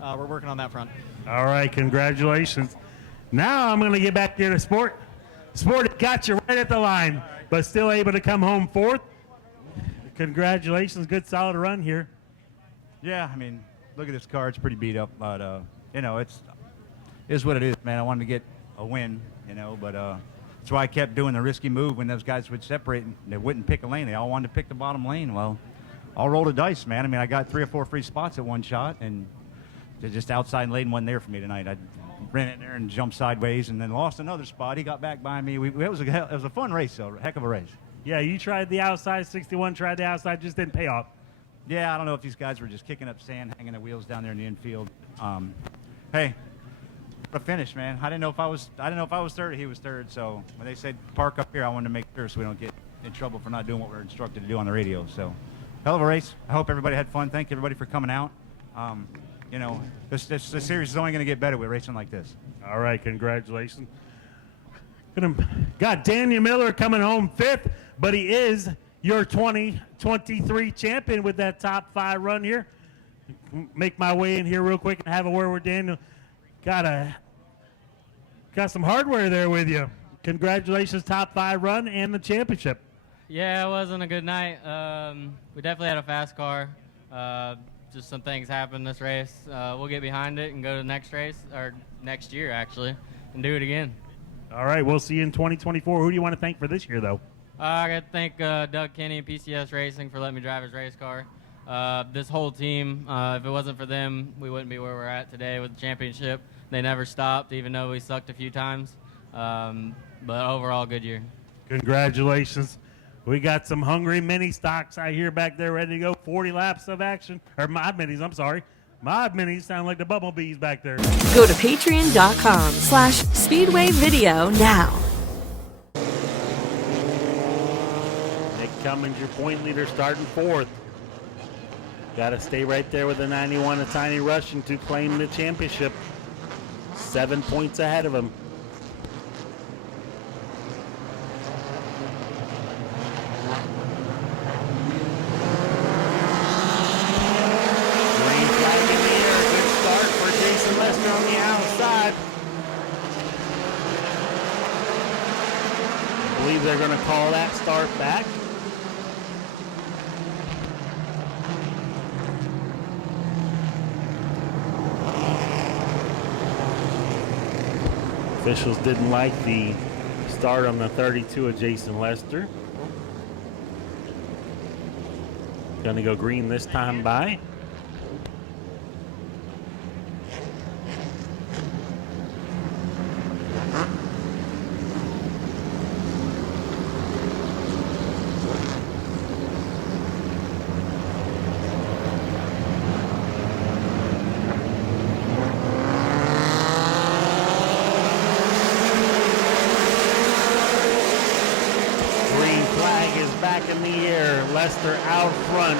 we're working on that front. All right, congratulations. Now I'm going to get back here to Sport. Sport got you right at the line, but still able to come home 4th. Congratulations, good solid run here. Yeah, I mean, look at this car. It's pretty beat up, but, you know, it is what it is, man. I wanted to get a win, you know, but that's why I kept doing the risky move when those guys would separate and they wouldn't pick a lane. They all wanted to pick the bottom lane. Well, I'll roll the dice, man. I mean, I got 3 or 4 free spots at one shot, and just outside lane wasn't there for me tonight. I ran in there and jumped sideways and then lost another spot. He got back by me. It was a fun race, though. Heck of a race. Yeah, you tried the outside, 61 tried the outside, just didn't pay off. Yeah, I don't know if these guys were just kicking up sand, hanging the wheels down there in the infield. Hey, what a finish, man! I didn't know if I was third or he was third. So when they said park up here, I wanted to make sure so we don't get in trouble for not doing what we're instructed to do on the radio. So, hell of a race. I hope everybody had fun. Thank you, everybody, for coming out. You know, this series is only going to get better with racing like this. All right, congratulations. Got Daniel Miller coming home 5th, but he is your 2023 champion with that top 5 run here. Make my way in here real quick and have a word with Daniel. Got some hardware there with you. Congratulations, top 5 run and the championship. Yeah, it wasn't a good night. We definitely had a fast car. Just some things happened this race. We'll get behind it and go to the next race, or next year actually, and do it again. All right, we'll see you in 2024. Who do you want to thank for this year, though? I got to thank Doug Kenny and PCS Racing for letting me drive his race car. This whole team, if it wasn't for them, we wouldn't be where we're at today with the championship. They never stopped, even though we sucked a few times. But overall, good year. Congratulations. We got some hungry mini stocks I hear back there ready to go. 40 laps of action. Or mod minis, I'm sorry. Mod minis sound like the bumblebees back there. Go to patreon.com/Speedway Video now. Nick Cummins, your point leader, starting 4th. Got to stay right there with the 91 of Tiny Russian to claim the championship. 7 points ahead of him. Green flag in the air. Good start for Jason Lester on the outside. I believe they're going to call that start back. Officials didn't like the start on the 32 of Jason Lester. Gonna go green this time by. Back in the air, Lester out front.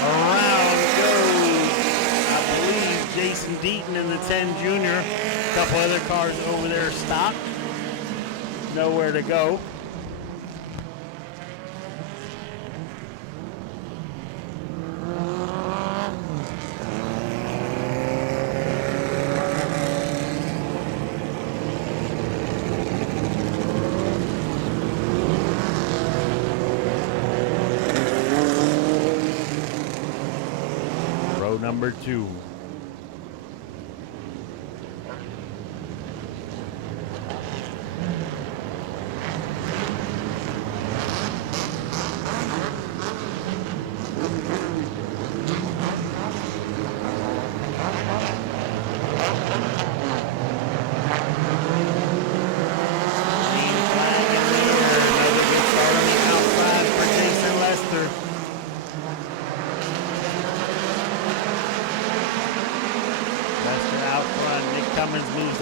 Around goes, I believe, Jason Deaton in the 10 Junior. A couple other cars over there stopped. Nowhere to go. Number 2.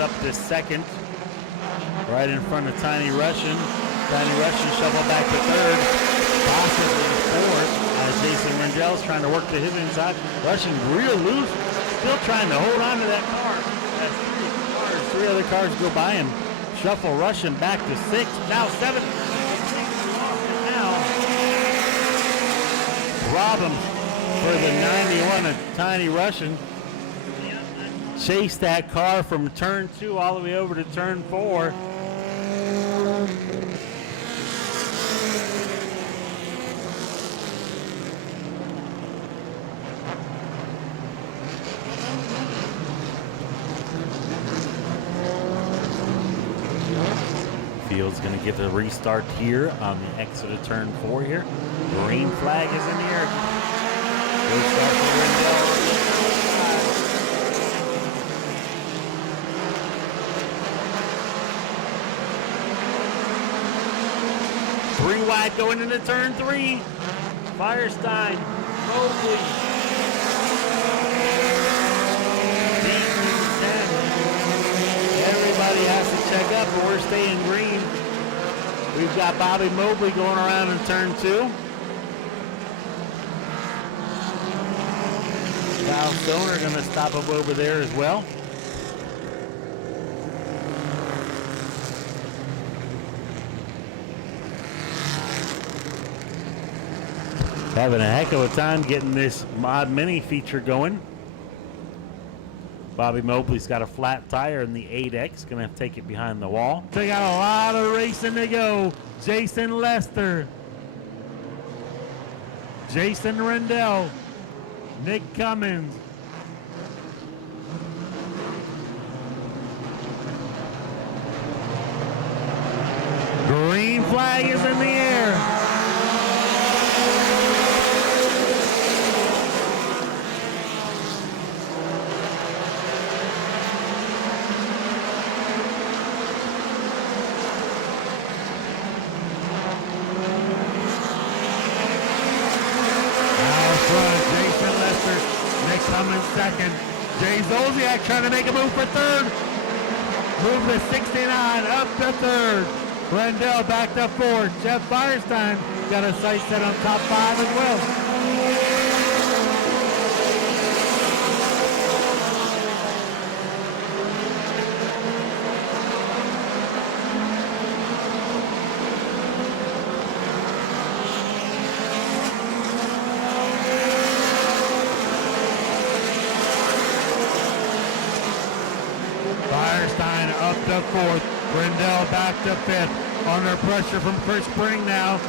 Up to second, right in front of Tiny Russian. Tiny Russian shovel back to 3rd, possibly 4th, as Jason Rangel's trying to work to his inside. Russian real loose, still trying to hold on to that car. That's 3 other cars go by him. Shuffle Russian back to 6th, now 7th. Now, rob him for the 91 of Tiny Russian. Chase that car from turn 2 all the way over to turn 4. Field's going to get the restart here on the exit of turn 4 here. Green flag is in the air. Good start for Rendell. 3 wide going into turn 3. Firestein, Mobley. Mobley has to check up, but we're staying green. We've got Bobby Mobley going around in turn 2. Kyle Stoner going to stop him over there as well. Having a heck of a time getting this Mod Mini feature going. Bobby Mobley's got a flat tire in the 8X. Going to have to take it behind the wall. They got a lot of racing to go. Jason Lester. Jason Rendell. Nick Cummins. Green flag is in the air. Cummins second. Jay Zolciak trying to make a move for third. Move to 69, up to third. Rendell back to fourth. Jeff Firestein got a sight set on top 5 as well. Up to fourth, Rendell back to fifth, under pressure from Chris Spring now.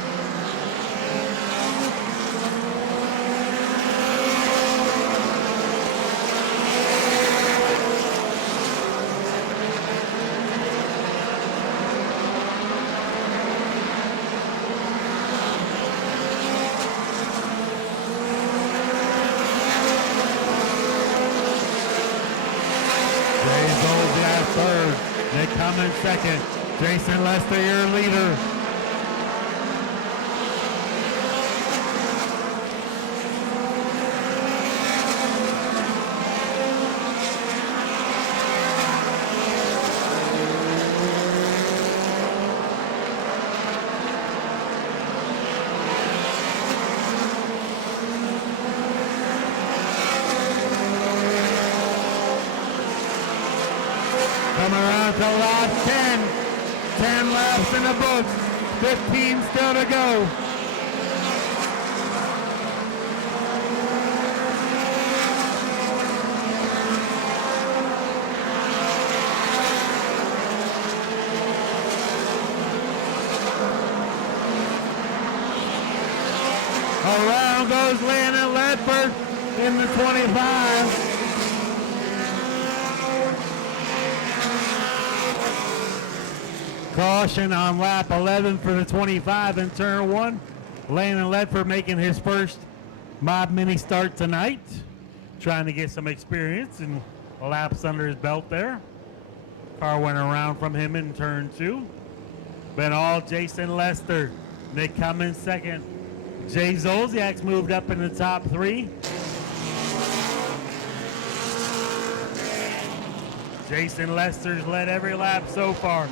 Third, Nick Cummins second, Jason Lester your leader. Coming around to lap 10. 10 laps in the books. 15 still to go. Around goes Landon Ledford in the 25. Caution on lap 11 for the 25 in turn 1. Landon Ledford making his first Mod Mini start tonight. Trying to get some experience and laps under his belt there. Car went around from him in turn 2. Been all Jason Lester. Nick Cummins second. Jay Zolciak's moved up in the top 3. Jason Lester's led every lap so far.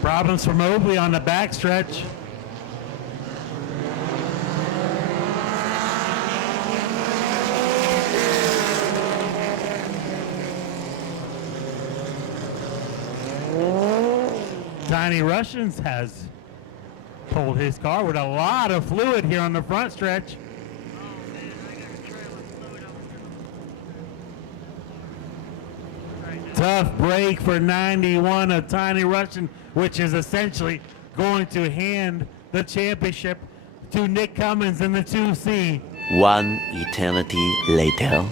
Problems for Mobley on the backstretch. Tiny Russians has pulled his car with a lot of fluid here on the front stretch. Tough break for 91 of Tiny Russian, which is essentially going to hand the championship to Nick Cummins in the 2C. One eternity later.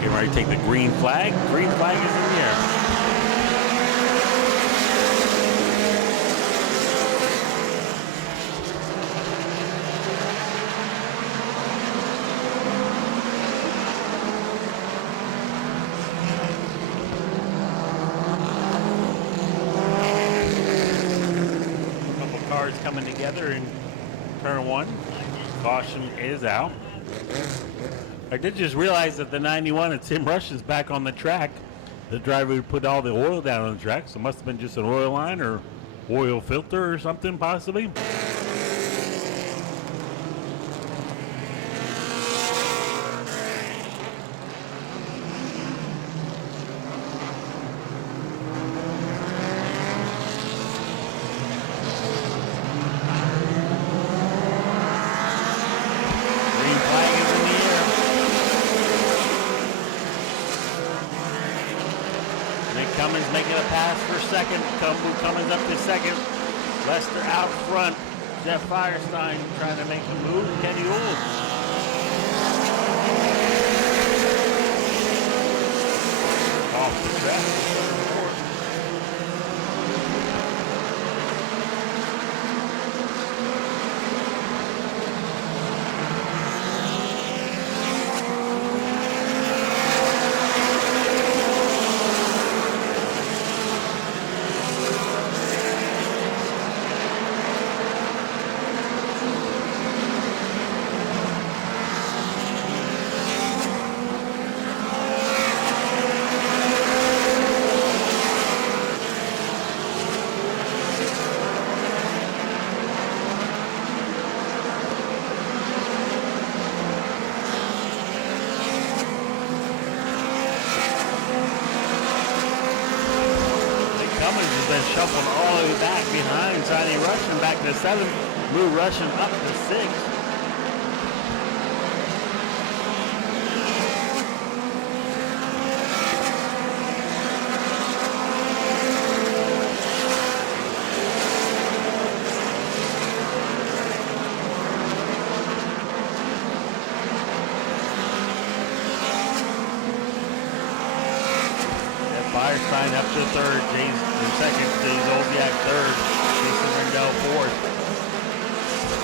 Getting ready to take the green flag. Green flag is in the air. coming together in turn 1. Caution is out. I did just realize that the 91 at Tim Rush is back on the track. The driver who put all the oil down on the track, so it must have been just an oil line or oil filter or something possibly. Cummins up to second. Lester out front. Jeff Firestein trying to make a move. Kenny Old. Off the track. Shuffling all the way back behind Johnny Russian back to 7th. Lou Russian up to 6th. Firestein up to 3rd. Second, Jay Zolciak 3rd, Jason Rendell 4th.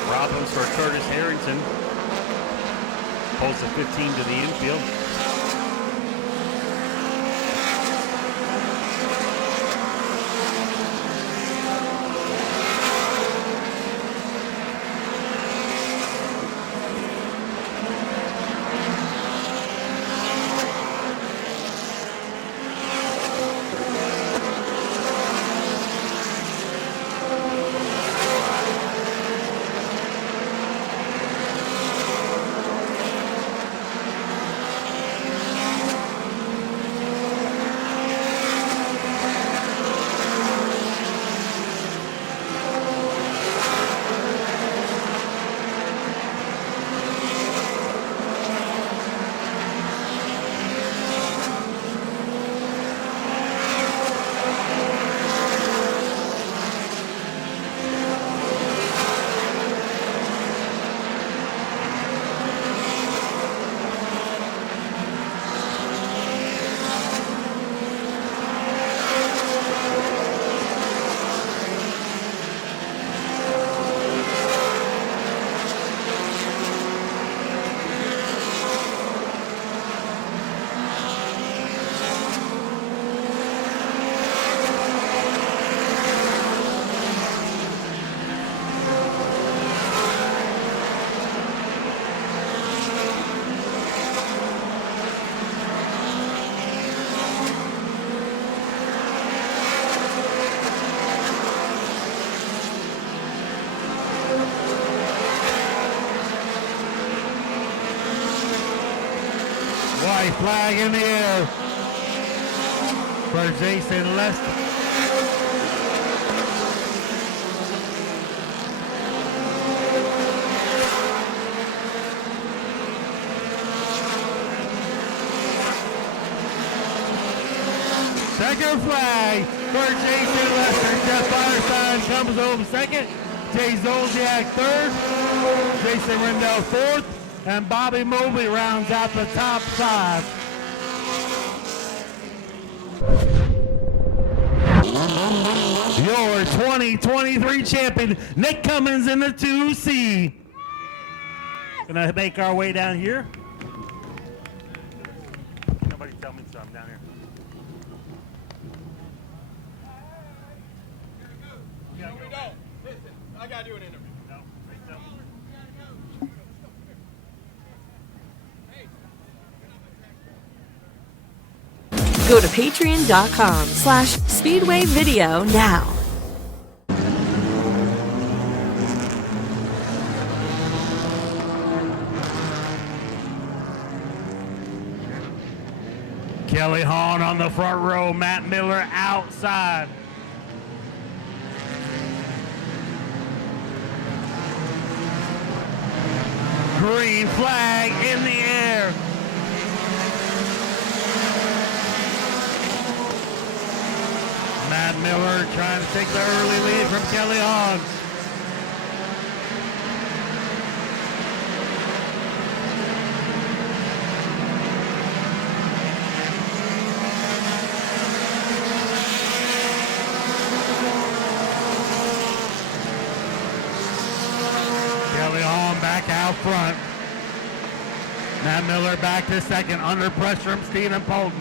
Problems for Curtis Harrington. Pulls the 15 to the infield. White flag in the air for Jason Lester. Second flag for Jason Lester. Jeff Firestein comes home second. Jay Zolciak 3rd. Jason Rendell 4th. And Bobby Mobley rounds out the top 5. Your 2023 champion, Nick Cummins in the 2C. Gonna make our way down here. Nobody tell me so. I'm down here. No, we don't. Listen, I got to do an interview. Go to patreon.com/Speedway Video now. Kelly Hahn on the front row, Matt Miller outside. Green flag in the air. Matt Miller trying to take the early lead from Kelly Hahn. Kelly Hahn back out front. Matt Miller back to second, under pressure from Stephen Polton.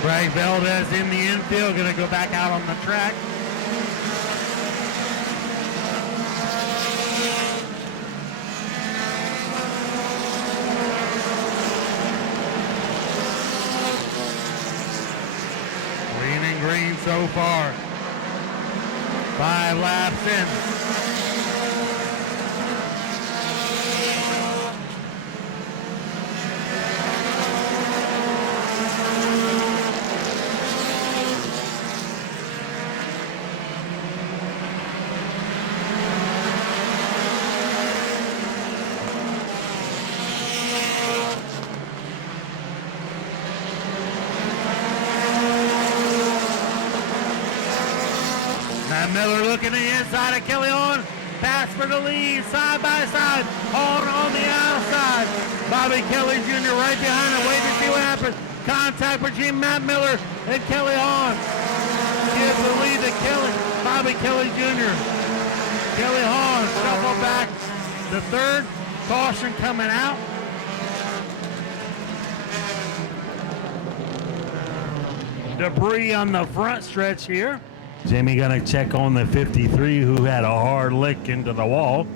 Greg Valdez in the infield, going to go back out on the track. Green and green so far. 5 laps in. Miller looking to the inside of Kelly Hahn. Pass for the lead, side by side. Hahn on the outside. Bobby Kelly Jr. right behind him. Wait to see what happens. Contact between Matt Miller and Kelly Hahn. Gives the lead to Bobby Kelly Jr. Kelly Hahn shuffle back to third. Caution coming out. Debris on the front stretch here. Jamie gonna check on the 53 who had a hard lick into the wall.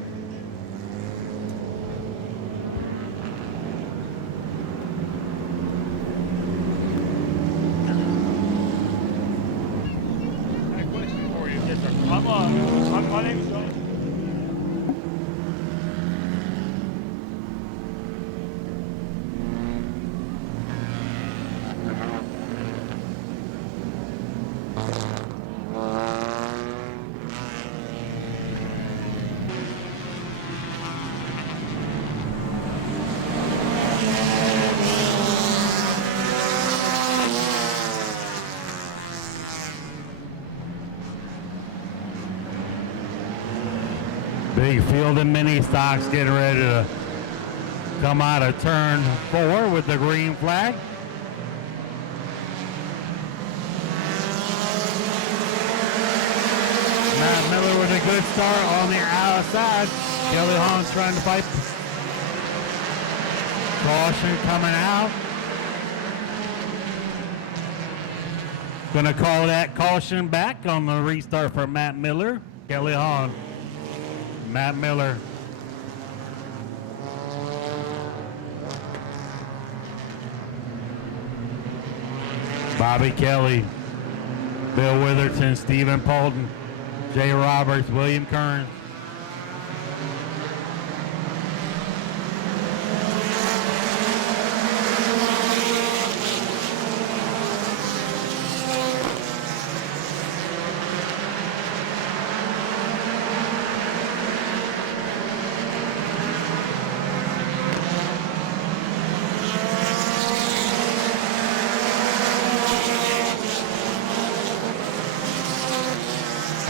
I have a question for you. Yes, sir. My name's John. Big field and mini stocks getting ready to come out of turn 4 with the green flag. Matt Miller with a good start on the outside. Kelly Hahn's trying to fight. Caution coming out. Gonna call that caution back on the restart for Matt Miller. Kelly Hahn. Matt Miller. Bobby Kelly. Bill Witherton, Stephen Polton, Jay Roberts, William Kearns.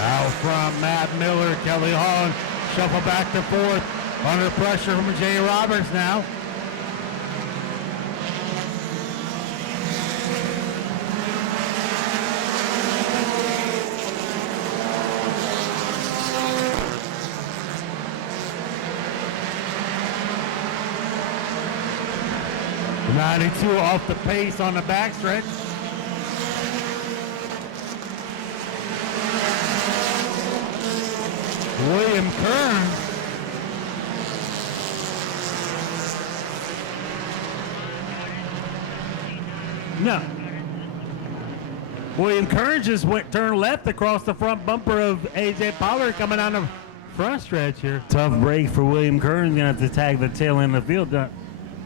Out front, Matt Miller, Kelly Holland shuffle back to fourth. Under pressure from Jay Roberts now. The 92 off the pace on the backstretch. William Kern. No. William Kern just turned left across the front bumper of AJ Pollard coming on the front stretch here. Tough break for William Kern. Gonna have to tag the tail end of the field. Not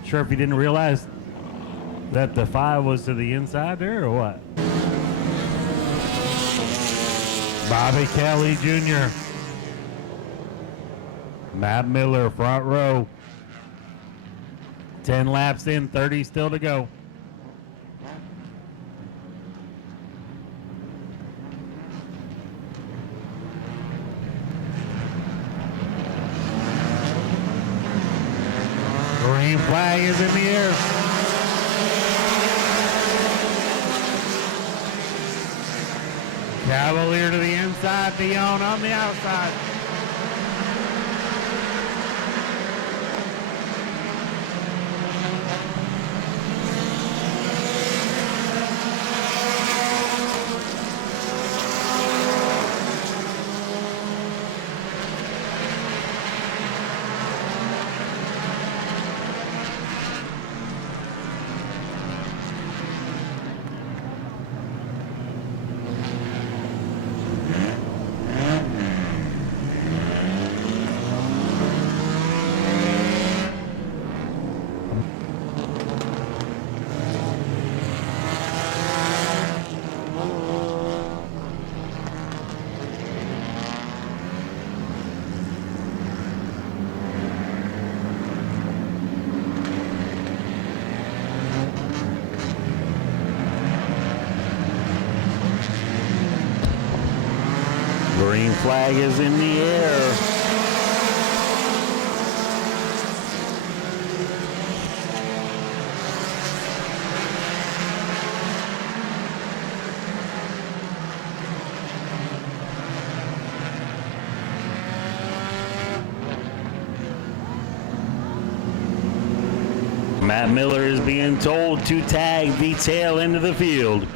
sure if he didn't realize that the 5 was to the inside there or what. Bobby Kelly Jr. Matt Miller, front row. 10 laps in, 30 still to go. Green flag is in the air. Cavalier to the inside, Dion on the outside. Green flag is in the air. Matt Miller is being told to tag the tail end of the field.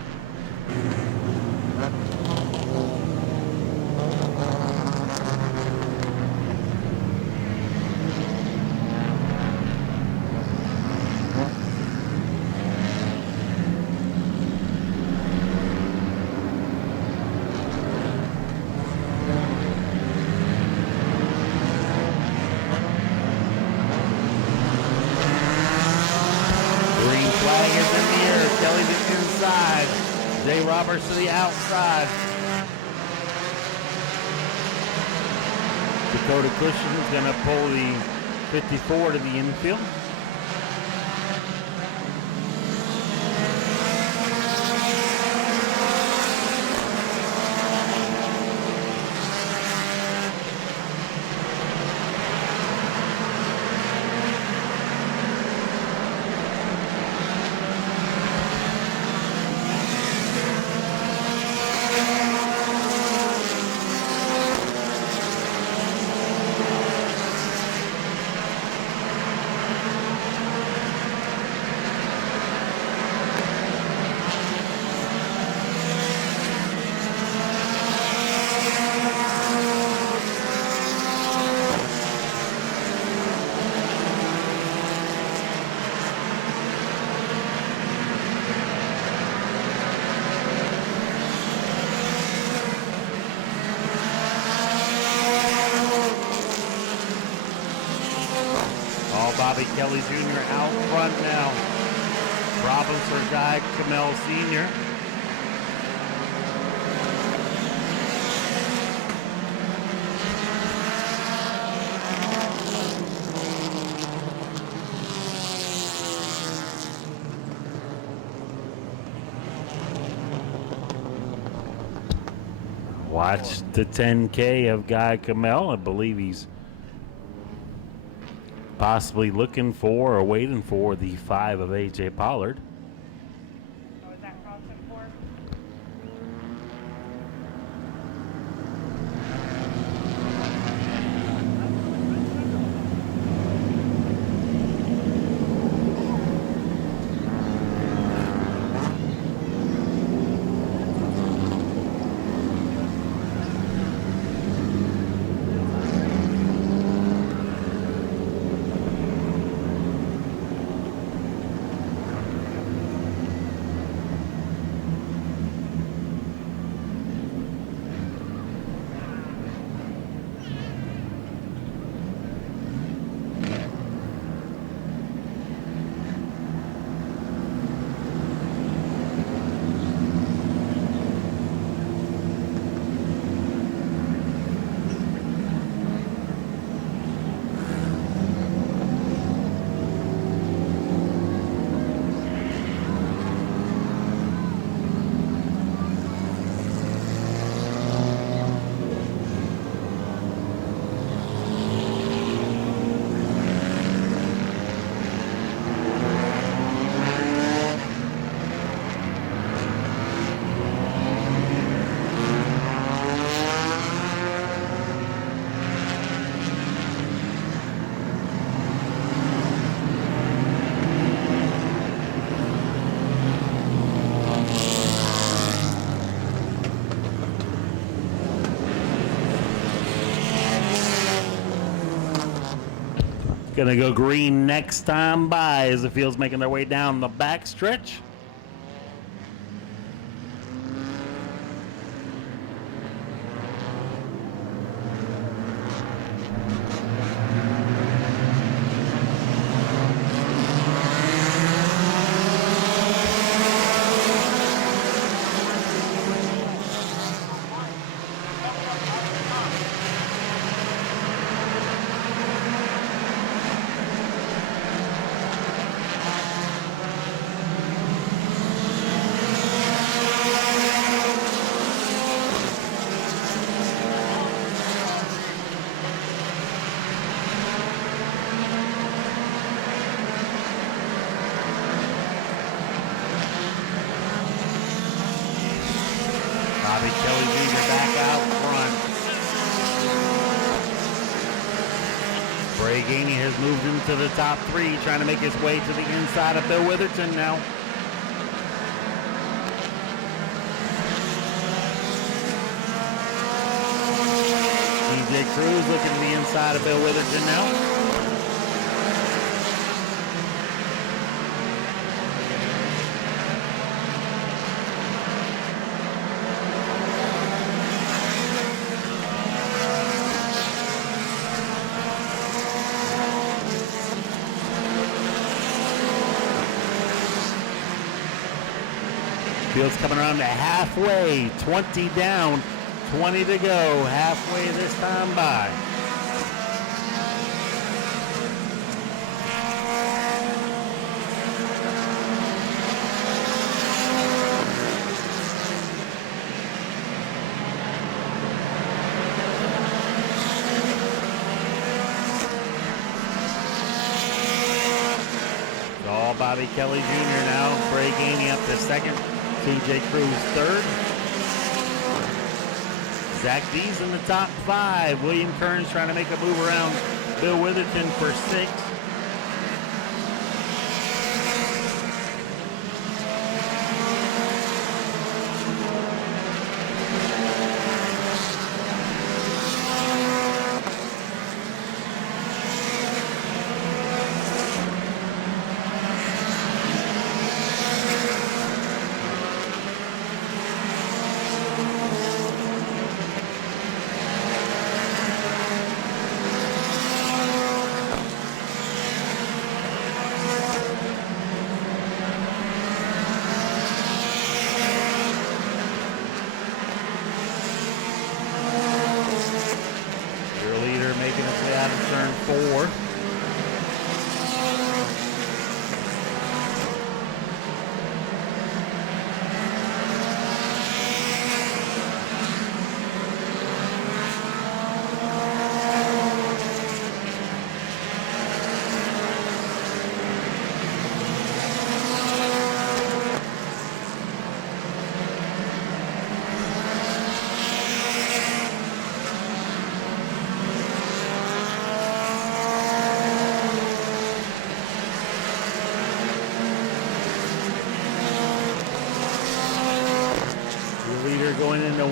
Roberts to the outside. Dakota Cushion is going to pull the 54 to the infield. Bobby Kelly Jr. out front now. Bravo Sergei Kamel Sr. Watch the 10K of Guy Kamel. I believe he's possibly looking for or waiting for the 5 of AJ Pollard. Gonna go green next time by as the field's making their way down the back stretch. Moved into the top 3, trying to make his way to the inside of Bill Witherton now. TJ Cruz looking to the inside of Bill Witherton now. Field's coming around to halfway, 20 down, 20 to go, halfway this time by. It's all Bobby Kelly Jr. now, Bray Gainey up to second. TJ Cruz third. Zach D's in the top 5. William Kearns trying to make a move around Bill Witherton for 6.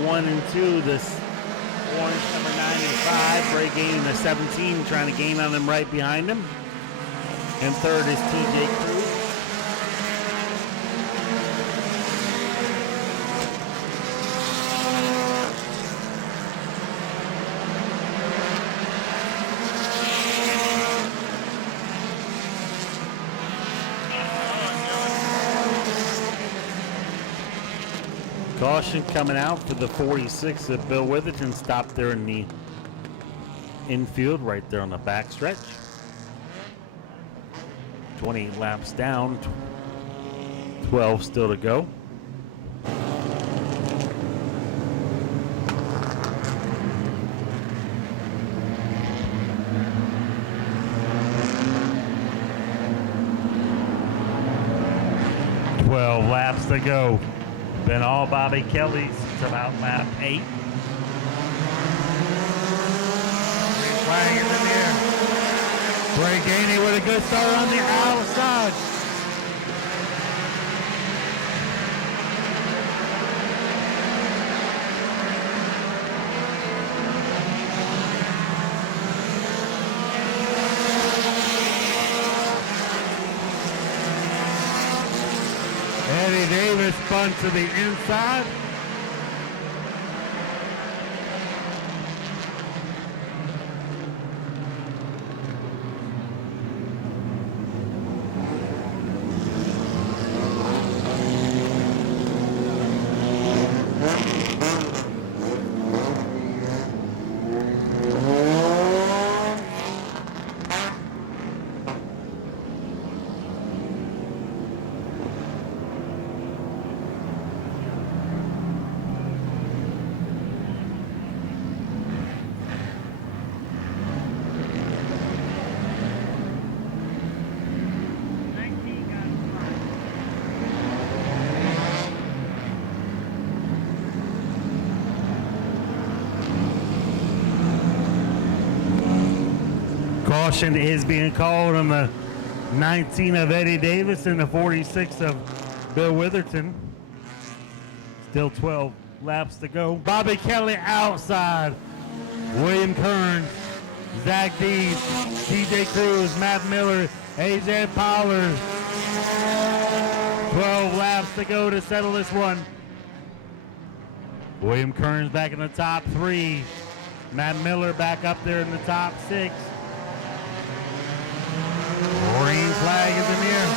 1 and 2. This orange number 9 and 5. Bray gaining the 17, trying to gain on him right behind him. And third is TJ Cruz. Caution coming out for the 46 of Bill Witherton, stopped there in the infield, right there on the back stretch. 28 laps down, 12 still to go. Laps to go. Been all Bobby Kelly's to about lap 8. Flag is in the air. Bray Gainey with a good start on the outside. Eddie Davis spun to the inside. Caution is being called on the 19 of Eddie Davis and the 46 of Bill Witherton. Still 12 laps to go. Bobby Kelly outside. William Kern, Zach Dees, TJ Cruz, Matt Miller, AJ Pollard. 12 laps to go to settle this one. William Kern's back in the top 3. Matt Miller back up there in the top 6. Green flag is in the air.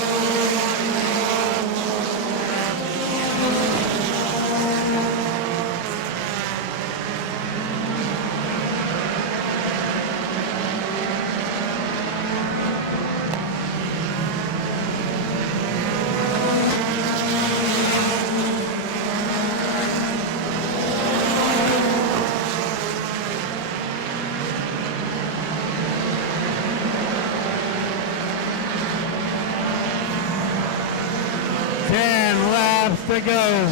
To go.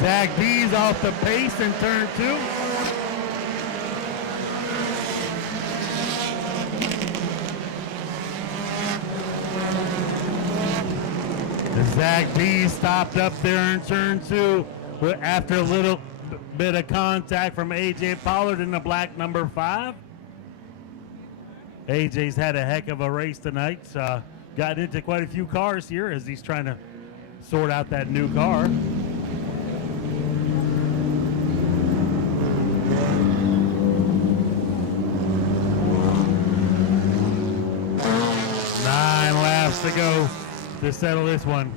Zach Dees off the pace in turn 2. Zach Dees stopped up there in turn 2 after a little bit of contact from AJ Pollard in the black number 5. AJ's had a heck of a race tonight. Got into quite a few cars here as he's trying to sort out that new car. To go to settle this one.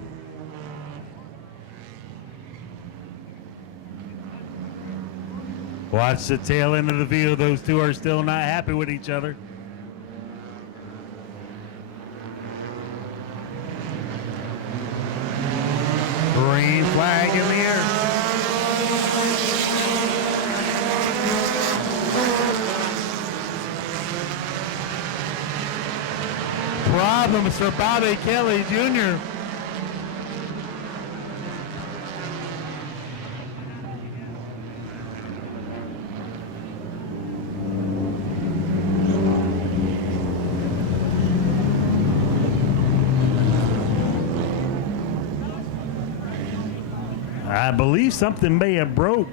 Watch the tail end of the field. Those two are still not happy with each other. Green flag in the air. Problems for Bobby Kelly Jr. I believe something may have broke.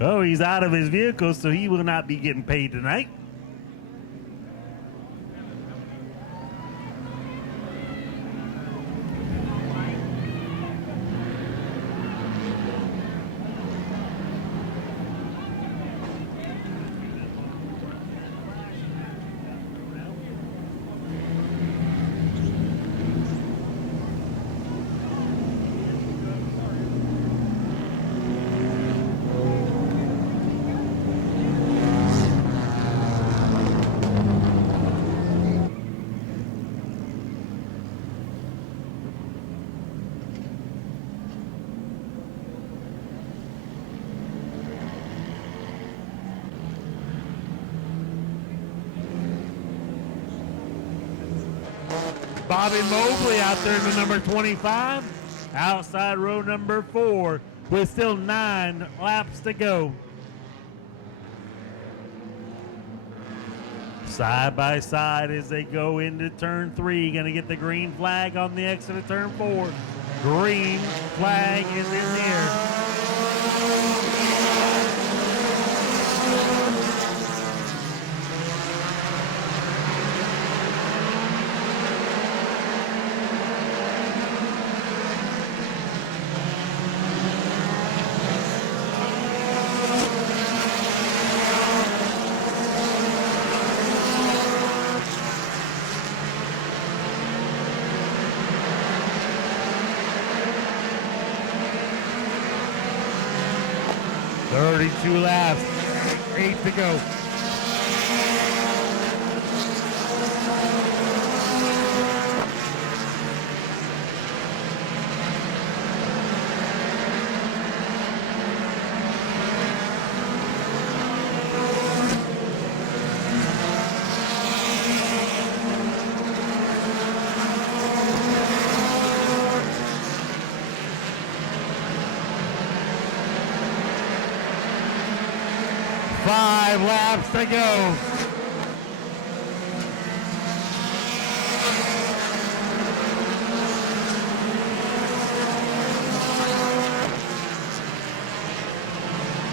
Oh, he's out of his vehicle, so he will not be getting paid tonight. Bobby Mobley out there in the number 25. Outside row number 4 with still 9 laps to go. Side by side as they go into turn 3. Going to get the green flag on the exit of turn 4. Green flag is in the air. Two laps, 8 to go. Five laps to go.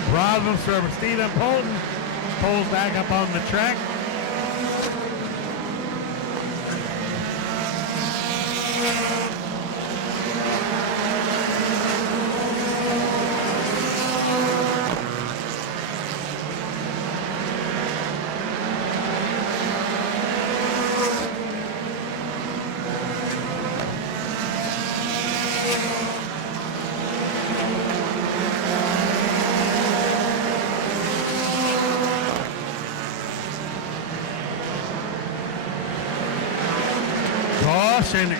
Problems for Stephen Polton. Pulls back up on the track.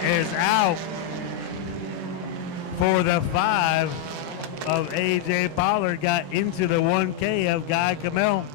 Is out for the 5 of AJ Pollard. Got into the 1K of Guy Camel.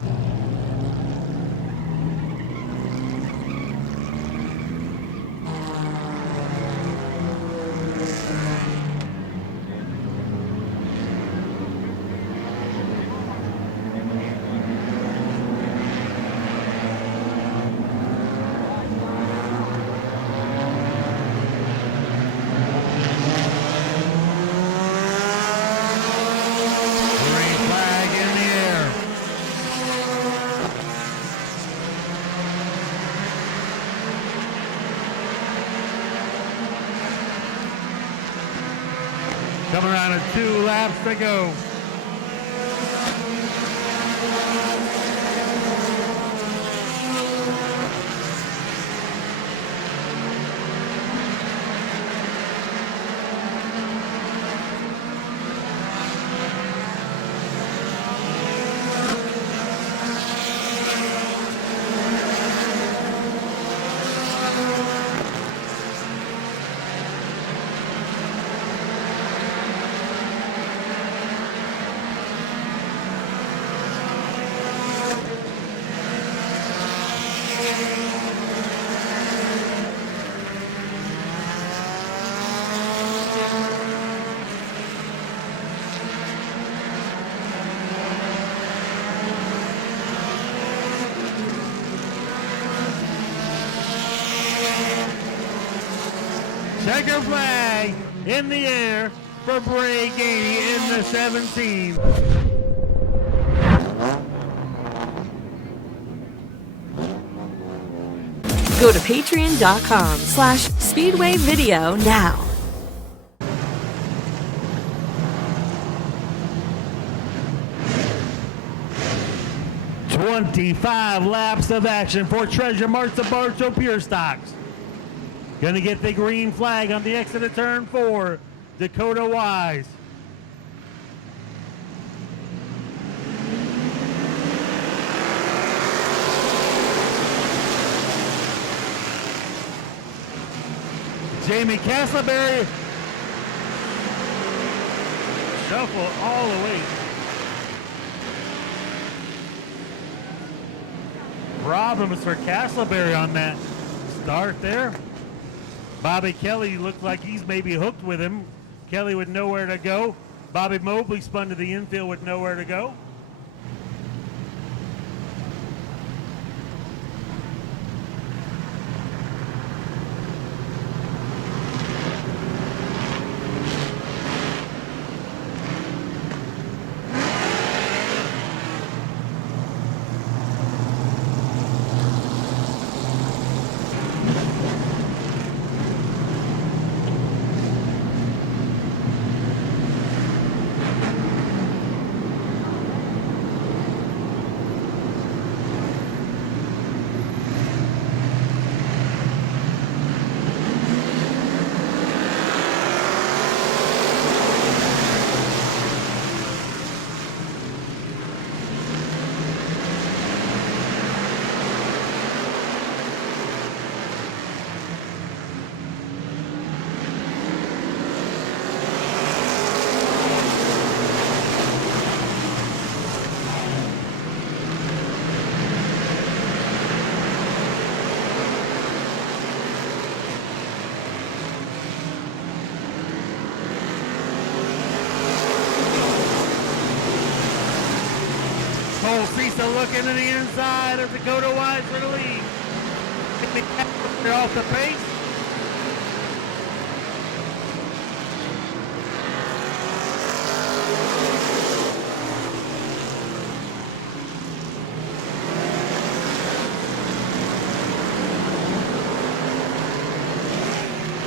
Coming around at 2 laps to go. Checker flag in the air for Bray Gainey in the 17. Go to patreon.com/Speedway Video now. "25 laps of action for Treasure Marks of Bartow Pure Stocks. Gonna get the green flag on the exit of turn 4, Dakota Wise. Jamie Castleberry shuffle all the way. Problems for Castleberry on that start there. Bobby Kelly looked like he's maybe hooked with him. Kelly with nowhere to go. Bobby Mobley spun to the infield with nowhere to go. Cisa looking to the inside of Dakota Wise for the lead. They're off the pace.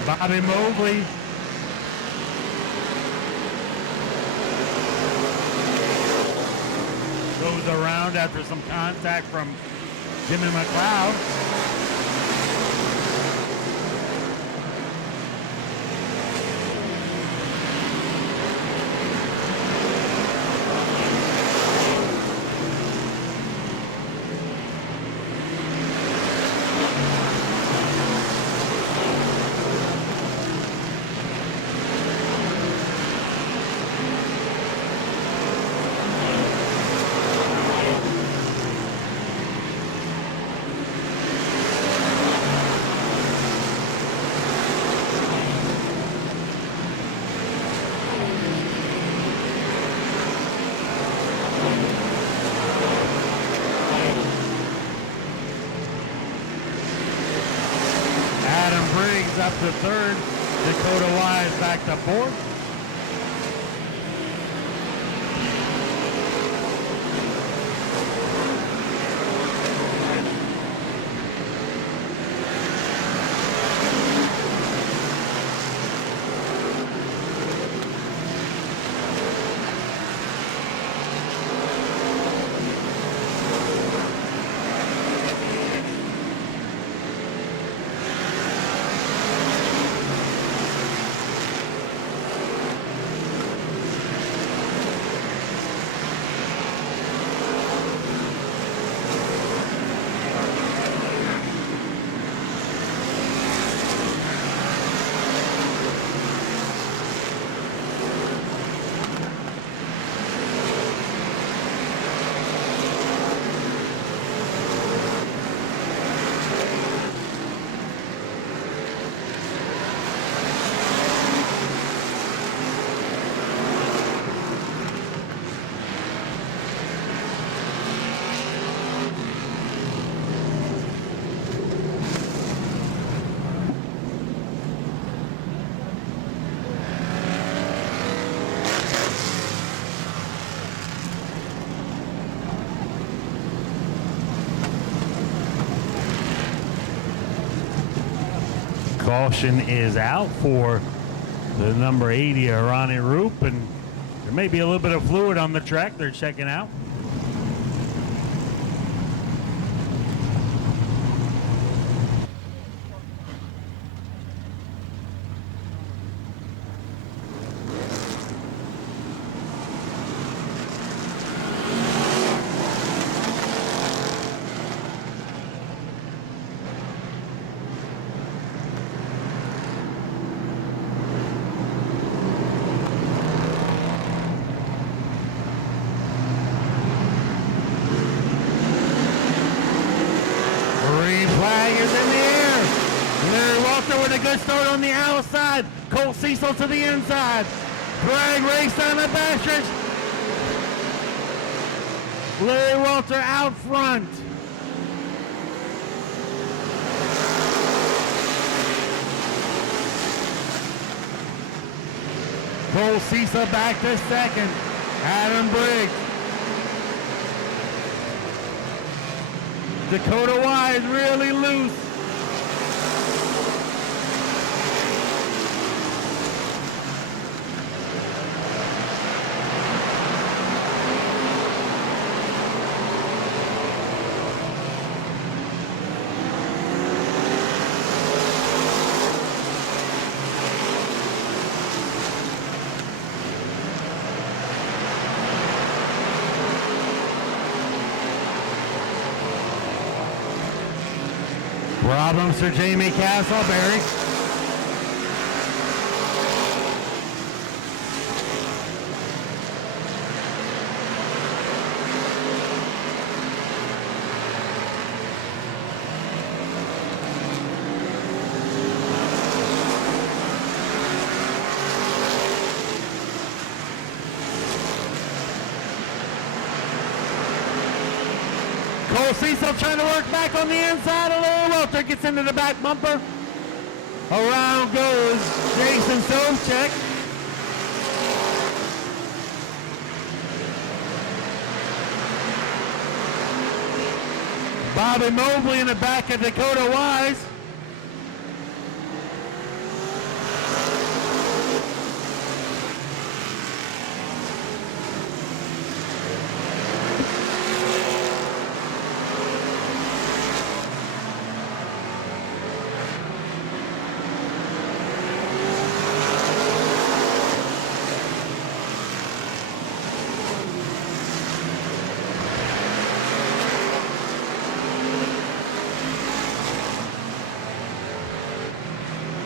Bobby Mobley goes around after some contact from Jimmy McLeod. Up to third, Dakota Wise back to fourth. Caution is out for the number 80, Ronnie Roop, and there may be a little bit of fluid on the track they're checking out. With a good start on the outside. Colt Cecil to the inside. Drag race on the backstretch. Larry Walter out front. Colt Cecil back to second. Adam Briggs. Dakota Wise really loose. Problems for Jamie Castleberry. Cole Cecil trying to work back on the inside. A little Welter gets into the back bumper. Around goes Jason Sovchek. Bobby Mobley in the back of Dakota Wise.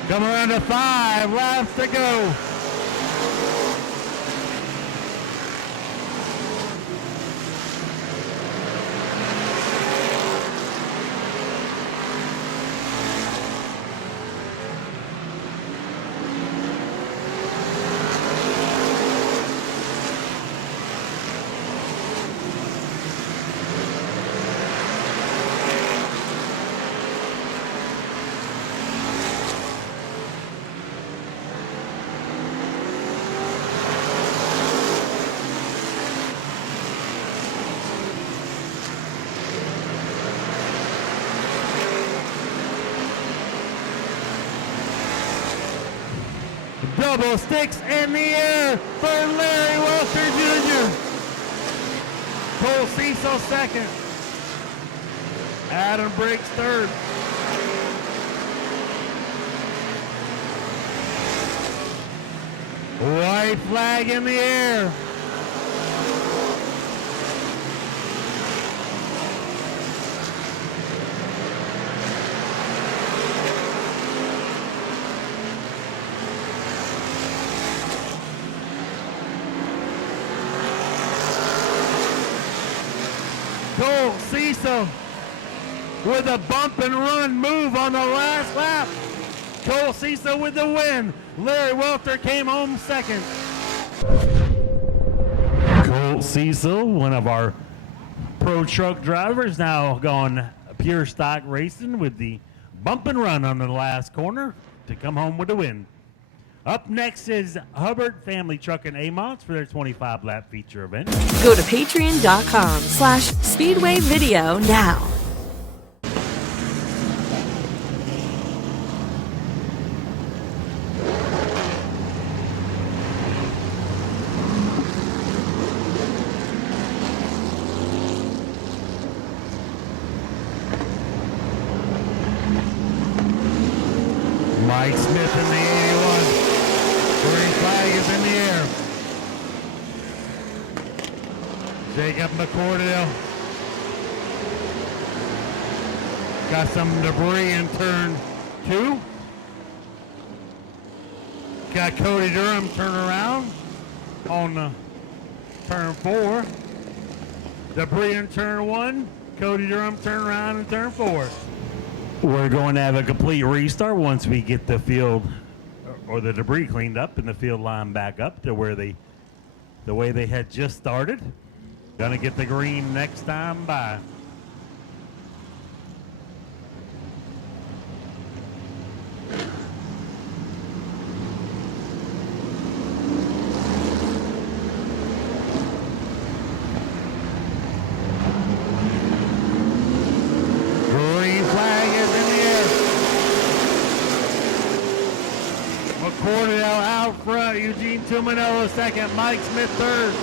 Coming around to 5 laps to go. Double sticks in the air for Larry Welter Jr. Cole Cecil second. Adam Briggs third. White flag in the air. Cole Cecil with a bump and run move on the last lap. Cole Cecil with the win. Larry Welter came home second. Cole Cecil, one of our pro truck drivers, now going pure stock racing with the bump and run on the last corner to come home with the win. Up next is Hubbard Family Truck and Amonts for their 25-lap feature event. Go to patreon.com/Speedway Video now. Mike Smith in the 81. Green flag is in the air. Jacob McCordell got some debris in turn 2. Got Cody Durham turn around on turn 4. Debris in turn 1. Cody Durham turn around in turn 4. We're going to have a complete restart once we get the field or the debris cleaned up and the field line back up to where the way they had just started. Gonna get the green next time by. Green flag is in the air. McCordell out front. Eugene Tumanello second. Mike Smith third.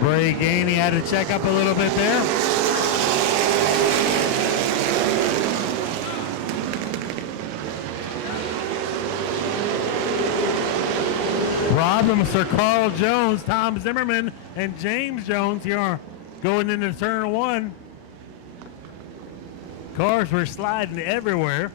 Bray Gainey had to check up a little bit there. Problems for Carl Jones, Tom Zimmerman, and James Jones here going into turn 1. Cars were sliding everywhere.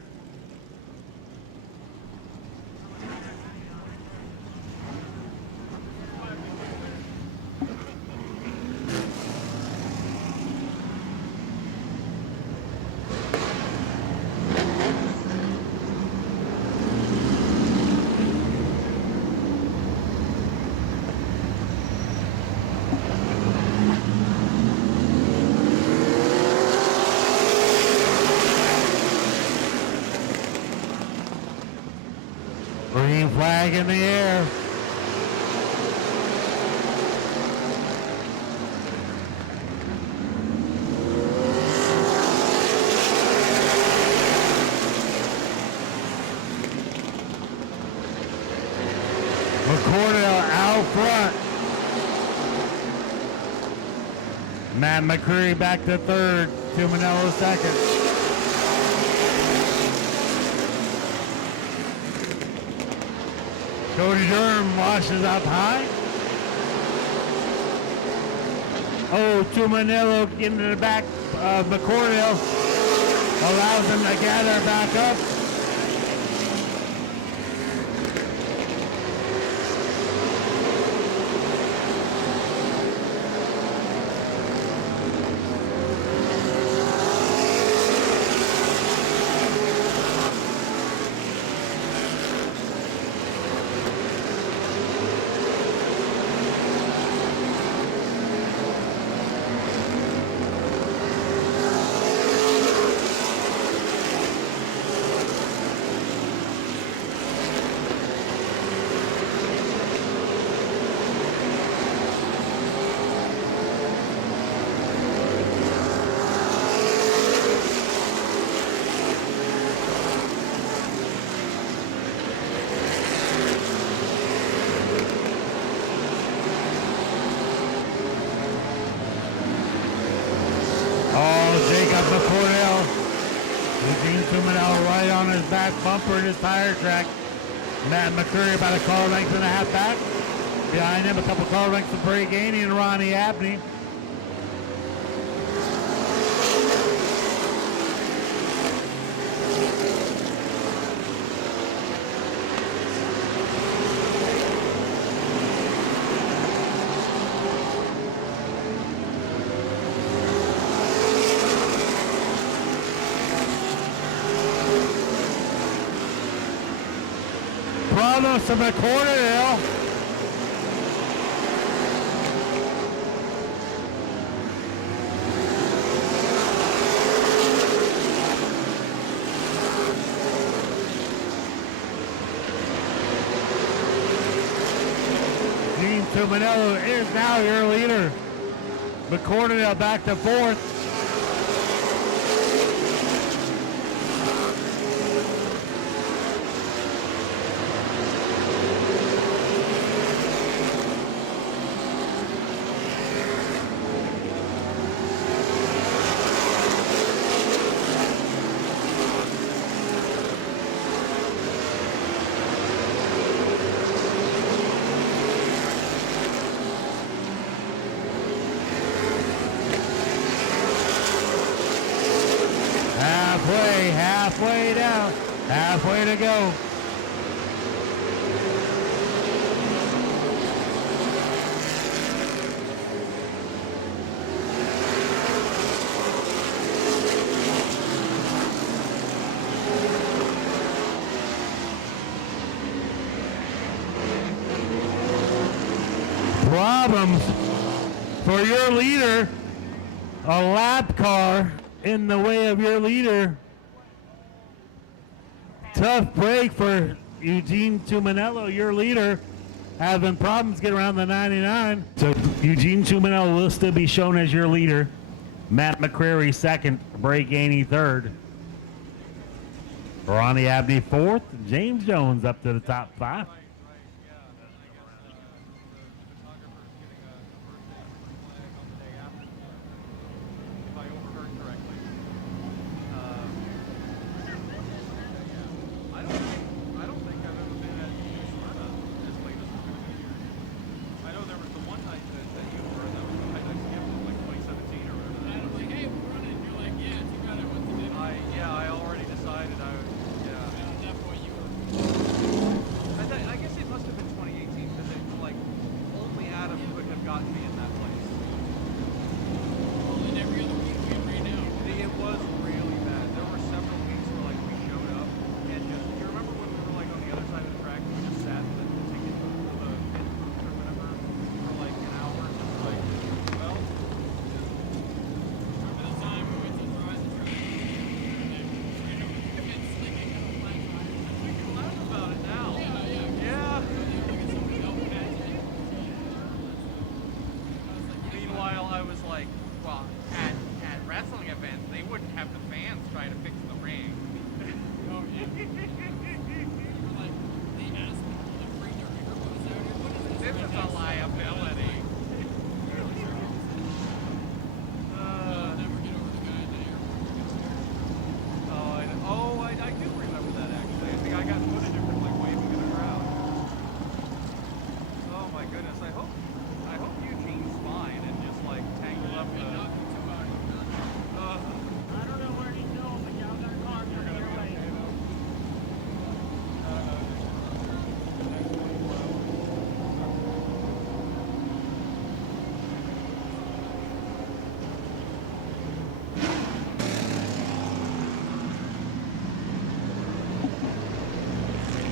Green flag in the air. McCordell out front. Matt McCreary back to third. Tumanello second. Cody Durham washes up high. Oh, Tumanello into the back of McCordell. Allows him to gather back up. Right on his back bumper in his tire track. Matt McCreary about a car length and a half back. Behind him, a couple car lengths of Bray Gainey and Ronnie Abney. Problems to McCordell. Gene Tumanello is now your leader. McCordell back to fourth. halfway down. Halfway to go. Problems for your leader. A lap car in the way of your leader. Tough break for Eugene Tumanello, your leader, having problems getting around the 99. So Eugene Tumanello will still be shown as your leader. Matt McCreary second, Bray Gainey third. Ronnie Abney fourth, James Jones up to the top 5.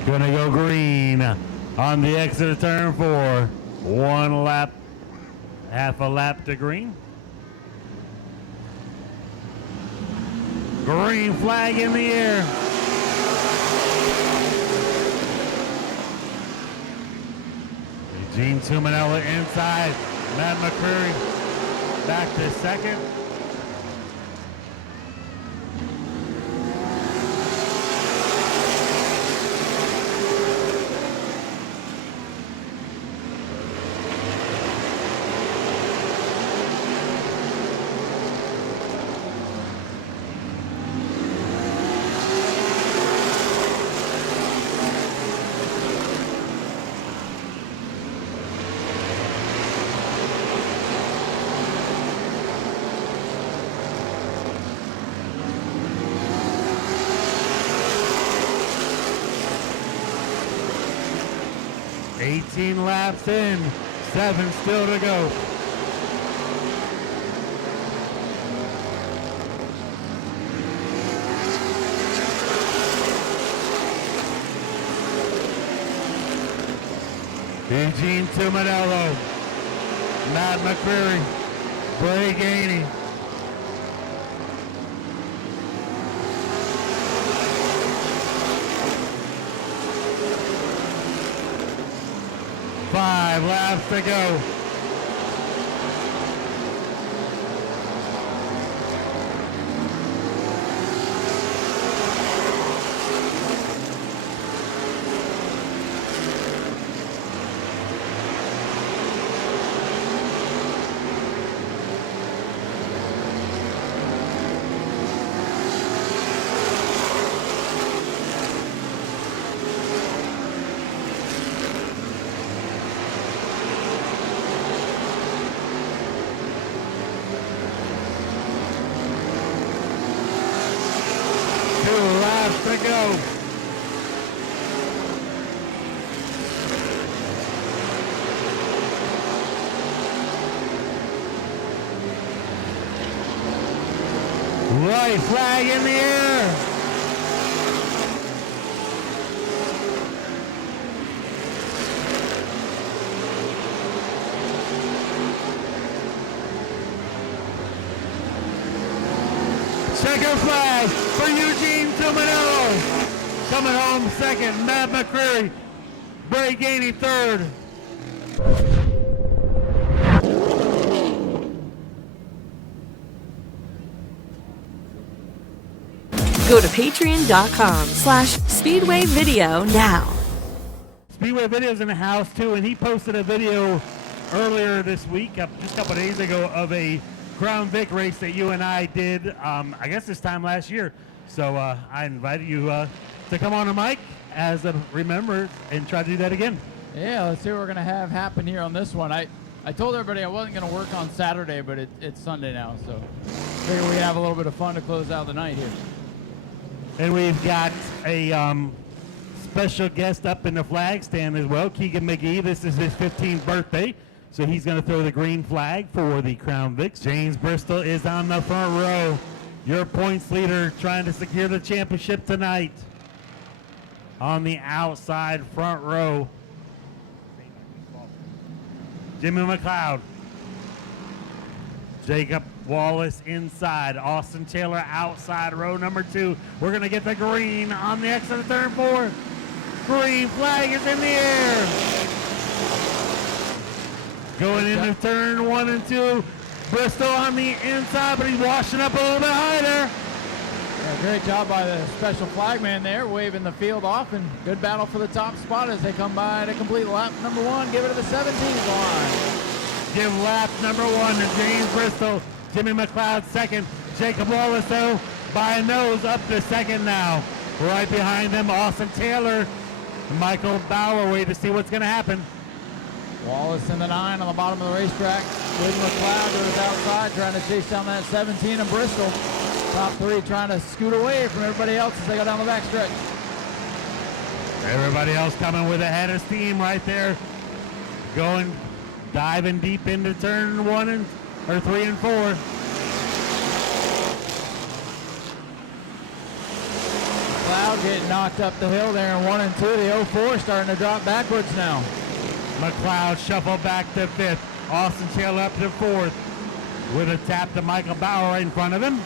Gonna go green on the exit of turn 4. 1 lap, half a lap to green. Green flag in the air. Eugene Tumanello inside. Matt McCreary back to second. Laps in, 7 still to go. Eugene Tumanello, Matt McCreary, Bray Gainey. Five laps to go. to go. White flag in the air. Second flag for Eugene Tumanello. Coming home second, Matt McCreary. Bray Gainey third. Go to patreon.com/Speedway Video now. Speedway Video's in the house too, and he posted a video earlier this week, just a couple days ago, of a Crown Vic race that you and I did, I guess this time last year. So I invited you to come on the mic as a remember and try to do that again. Yeah, let's see what we're going to have happen here on this one. I told everybody I wasn't going to work on Saturday, but it's Sunday now, so figure we have a little bit of fun to close out the night here. And we've got a special guest up in the flag stand as well, Keegan McGee. This is his 15th birthday, so he's going to throw the green flag for the Crown Vics. James Bristol is on the front row, your points leader, trying to secure the championship tonight. On the outside front row, Jimmy McLeod. Jacob Wallace inside. Austin Taylor outside row number 2. We're going to get the green on the exit of turn 4. Green flag is in the air. Going into turn 1 and 2. Bristol on the inside, but he's washing up a little bit high there. Yeah, great job by the special flagman there, waving the field off, and good battle for the top spot as they come by to complete lap number 1. Give it to the 17th line. Give lap number 1 to James Bristol. Jimmy McLeod second. Jacob Wallace, though, by a nose up to second now. Right behind them, Austin Taylor. Michael Bauer, wait to see what's going to happen. Wallace in the 9 on the bottom of the racetrack. With McLeod to his outside, trying to chase down that 17 in Bristol. Top 3 trying to scoot away from everybody else as they go down the back stretch. Everybody else coming with a head of steam right there. Diving deep into turn 3 and 4. McLeod getting knocked up the hill there in 1 and 2. The 04 starting to drop backwards now. McLeod shuffled back to 5th. Austin Taylor up to 4th with a tap to Michael Bauer right in front of him.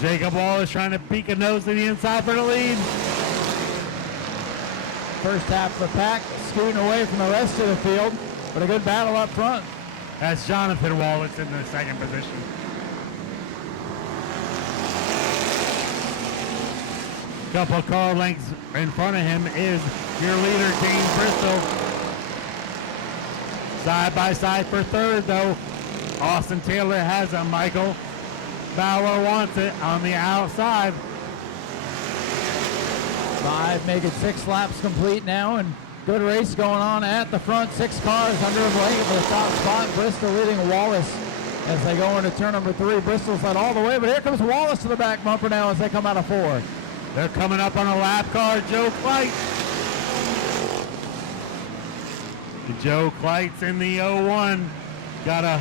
Jacob Wallace trying to peek a nose to the inside for the lead. First half of the pack, scooting away from the rest of the field, but a good battle up front. That's Jonathan Wallace in the second position. Couple car lengths in front of him is your leader, James Bristol. Side by side for third, though. Austin Taylor has a Michael Bauer wants it on the outside. 5, making 6 laps complete now, and good race going on at the front. 6 cars under a blanket for the top spot. Bristol leading Wallace as they go into turn number 3. Bristol's led all the way, but here comes Wallace to the back bumper now as they come out of 4. They're coming up on a lap car, Joe Kleitz. Joe Kleitz in the 01. Got a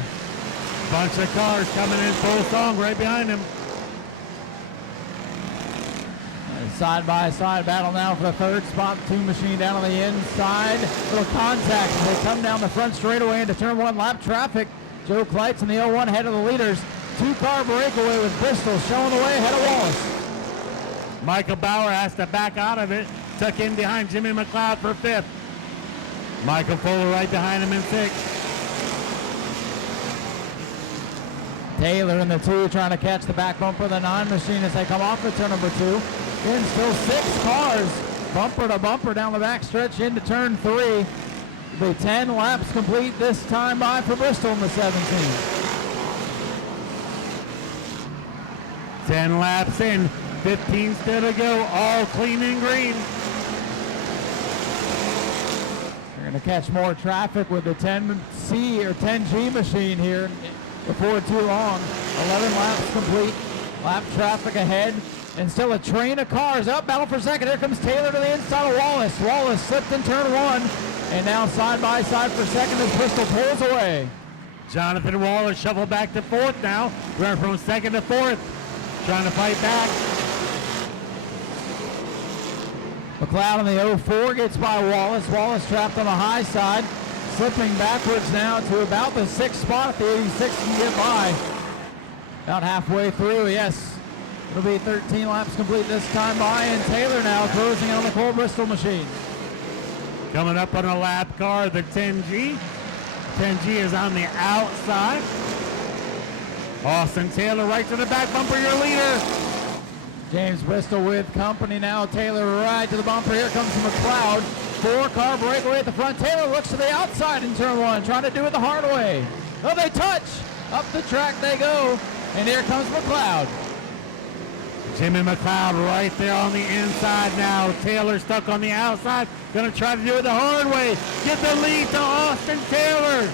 bunch of cars coming in full song right behind him. Side-by-side battle now for the 3rd spot. 2 machine down on the inside. Little contact as they come down the front straightaway into turn 1. Lap traffic. Joe Kleitz in the 01 ahead of the leaders. 2-car breakaway with Bristol showing the way ahead of Wallace. Michael Bauer has to back out of it. Tuck in behind Jimmy McLeod for 5th. Michael Fuller right behind him in 6th. Taylor in the 2 trying to catch the back bumper of the 9 machine as they come off of turn number 2. Then still 6 cars bumper to bumper down the back stretch into turn 3. The 10 laps complete this time by for Bristol in the 17. 10 laps in, 15 still to go, all clean and green. They're going to catch more traffic with the 10C or 10G machine here before too long. 11 laps complete. Lap traffic ahead, and still a train of cars up. Battle for second. Here comes Taylor to the inside of Wallace. Wallace slipped in turn one, and now side by side for second as Bristol pulls away. Jonathan Wallace shuffled back to fourth now. Running from second to fourth, trying to fight back. McLeod on the 04 gets by Wallace. Wallace trapped on the high side, slipping backwards now to about the 6th spot. At the 86 can get by. About halfway through, yes. It'll be 13 laps complete this time by, and Taylor now closing on the Cole Bristol machine. Coming up on a lap car, the 10G. 10G is on the outside. Austin Taylor right to the back bumper, your leader. James Bristol with company now. Taylor right to the bumper. Here comes McLeod. 4-car breakaway at the front. Taylor looks to the outside in turn one, trying to do it the hard way. Oh, they touch. Up the track they go. And here comes McLeod. Jimmy McLeod right there on the inside now. Taylor stuck on the outside. Gonna try to do it the hard way. Get the lead to Austin Taylor.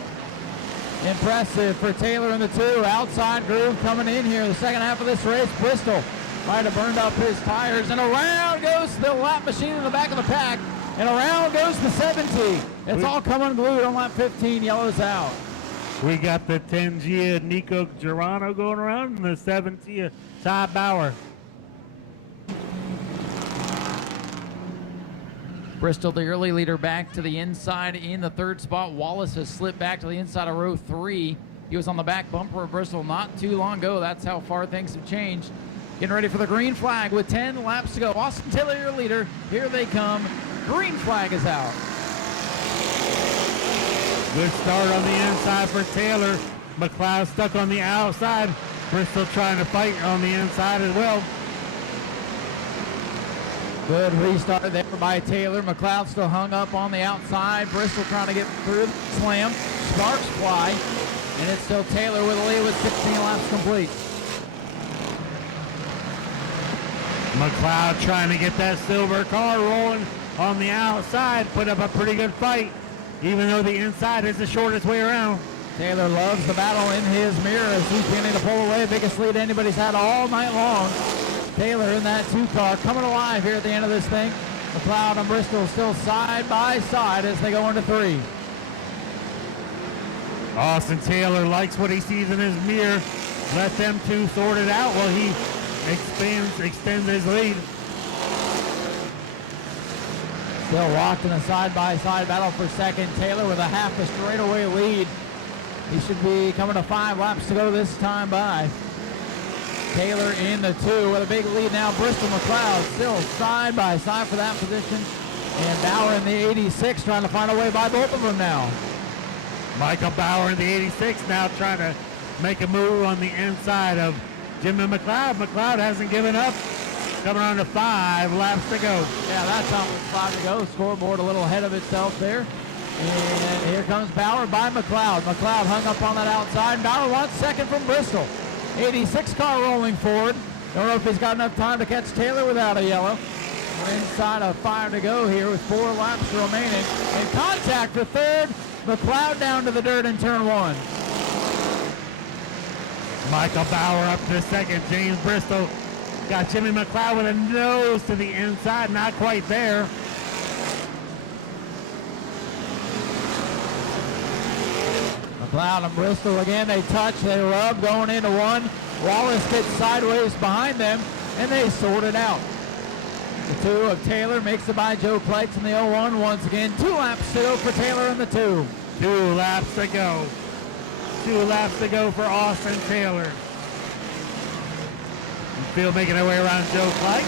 Impressive for Taylor in the 2. Outside groove coming in here. The second half of this race, Bristol might have burned up his tires. And around goes the lap machine in the back of the pack. And around goes the 70. It's all coming unglued on lap 15. Yellow's out. We got the 10G of Nico Girano going around and the 70 of Ty Bauer. Bristol, the early leader, back to the inside in the 3rd spot. Wallace has slipped back to the inside of row 3. He was on the back bumper of Bristol not too long ago. That's how far things have changed. Getting ready for the green flag with 10 laps to go. Austin Taylor, your leader. Here they come. Green flag is out. Good start on the inside for Taylor. McLeod stuck on the outside. Bristol trying to fight on the inside as well. Good restart there by Taylor. McLeod still hung up on the outside. Bristol trying to get through the slam. Sparks fly. And it's still Taylor with the lead with 16 laps complete. McLeod trying to get that silver car rolling on the outside. Put up a pretty good fight, even though the inside is the shortest way around. Taylor loves the battle in his mirror as he's beginning to pull away. Biggest lead anybody's had all night long. Taylor in that 2-car coming alive here at the end of this thing. McLeod and Bristol still side by side as they go into 3. Austin Taylor likes what he sees in his mirror. Let them two sort it out while he extends his lead. Still locked in a side-by-side battle for second. Taylor with a half a straightaway lead. He should be coming to 5 laps to go this time by. Taylor in the 2 with a big lead now. Bristol McLeod still side-by-side for that position. And Bauer in the 86 trying to find a way by both of them now. Michael Bauer in the 86 now trying to make a move on the inside of Jimmy McLeod. McLeod hasn't given up. Coming on to 5 laps to go. Yeah, that's how it's 5 to go. Scoreboard a little ahead of itself there. And here comes Bauer by McLeod. McLeod hung up on that outside. And Bauer wants second from Bristol. 86 car rolling forward. Don't know if he's got enough time to catch Taylor without a yellow. We're inside of 5 to go here with 4 laps remaining. And contact for third. McLeod down to the dirt in turn 1. Michael Bauer up to second. James Bristol got Jimmy McLeod with a nose to the inside. Not quite there. McLeod and Bristol again, they touch, they rub, going into 1. Wallace gets sideways behind them, and they sort it out. The 2 of Taylor makes it by Joe Kleitz in the 01 once again. 2 laps to go for Taylor in the 2. 2 laps to go. 2 laps to go for Austin Taylor. Field making their way around Joe Kleitz.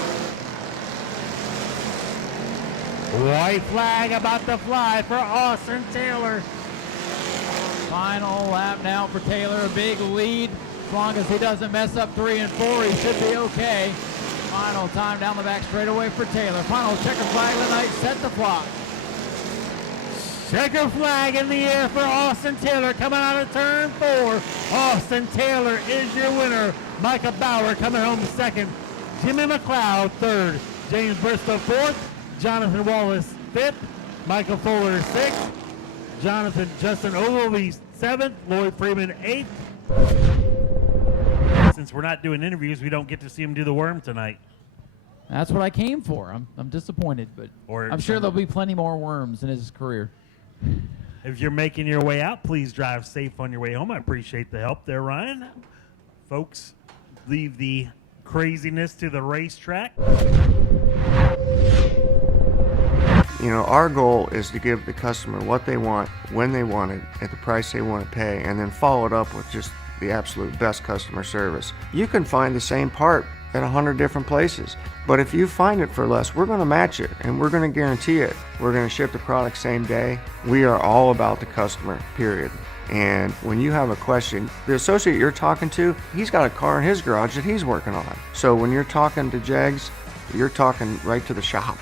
White flag about to fly for Austin Taylor. Final lap now for Taylor, a big lead. As long as he doesn't mess up 3 and 4, he should be okay. Final time down the back straightaway for Taylor. Final checker flag of the night, set the clock. Checker flag in the air for Austin Taylor coming out of turn 4. Austin Taylor is your winner. Michael Bauer coming home second. Jimmy McLeod third. James Bristol fourth. Jonathan Wallace fifth. Michael Fuller sixth. Justin Ogilvie seventh. Lloyd Freeman eighth. since we're not doing interviews, we don't get to see him do the worm tonight. That's what I came for. I'm disappointed, but I'm sure there'll be plenty more worms in his career. If you're making your way out, please drive safe on your way home. I appreciate the help there, Ryan. Folks, leave the craziness to the racetrack. You know, our goal is to give the customer what they want, when they want it, at the price they want to pay, and then follow it up with just the absolute best customer service. You can find the same part at 100 different places, but if you find it for less, we're going to match it, and we're going to guarantee it. We're going to ship the product same day. We are all about the customer, period. And when you have a question, the associate you're talking to, he's got a car in his garage that he's working on. So when you're talking to Jags, you're talking right to the shop.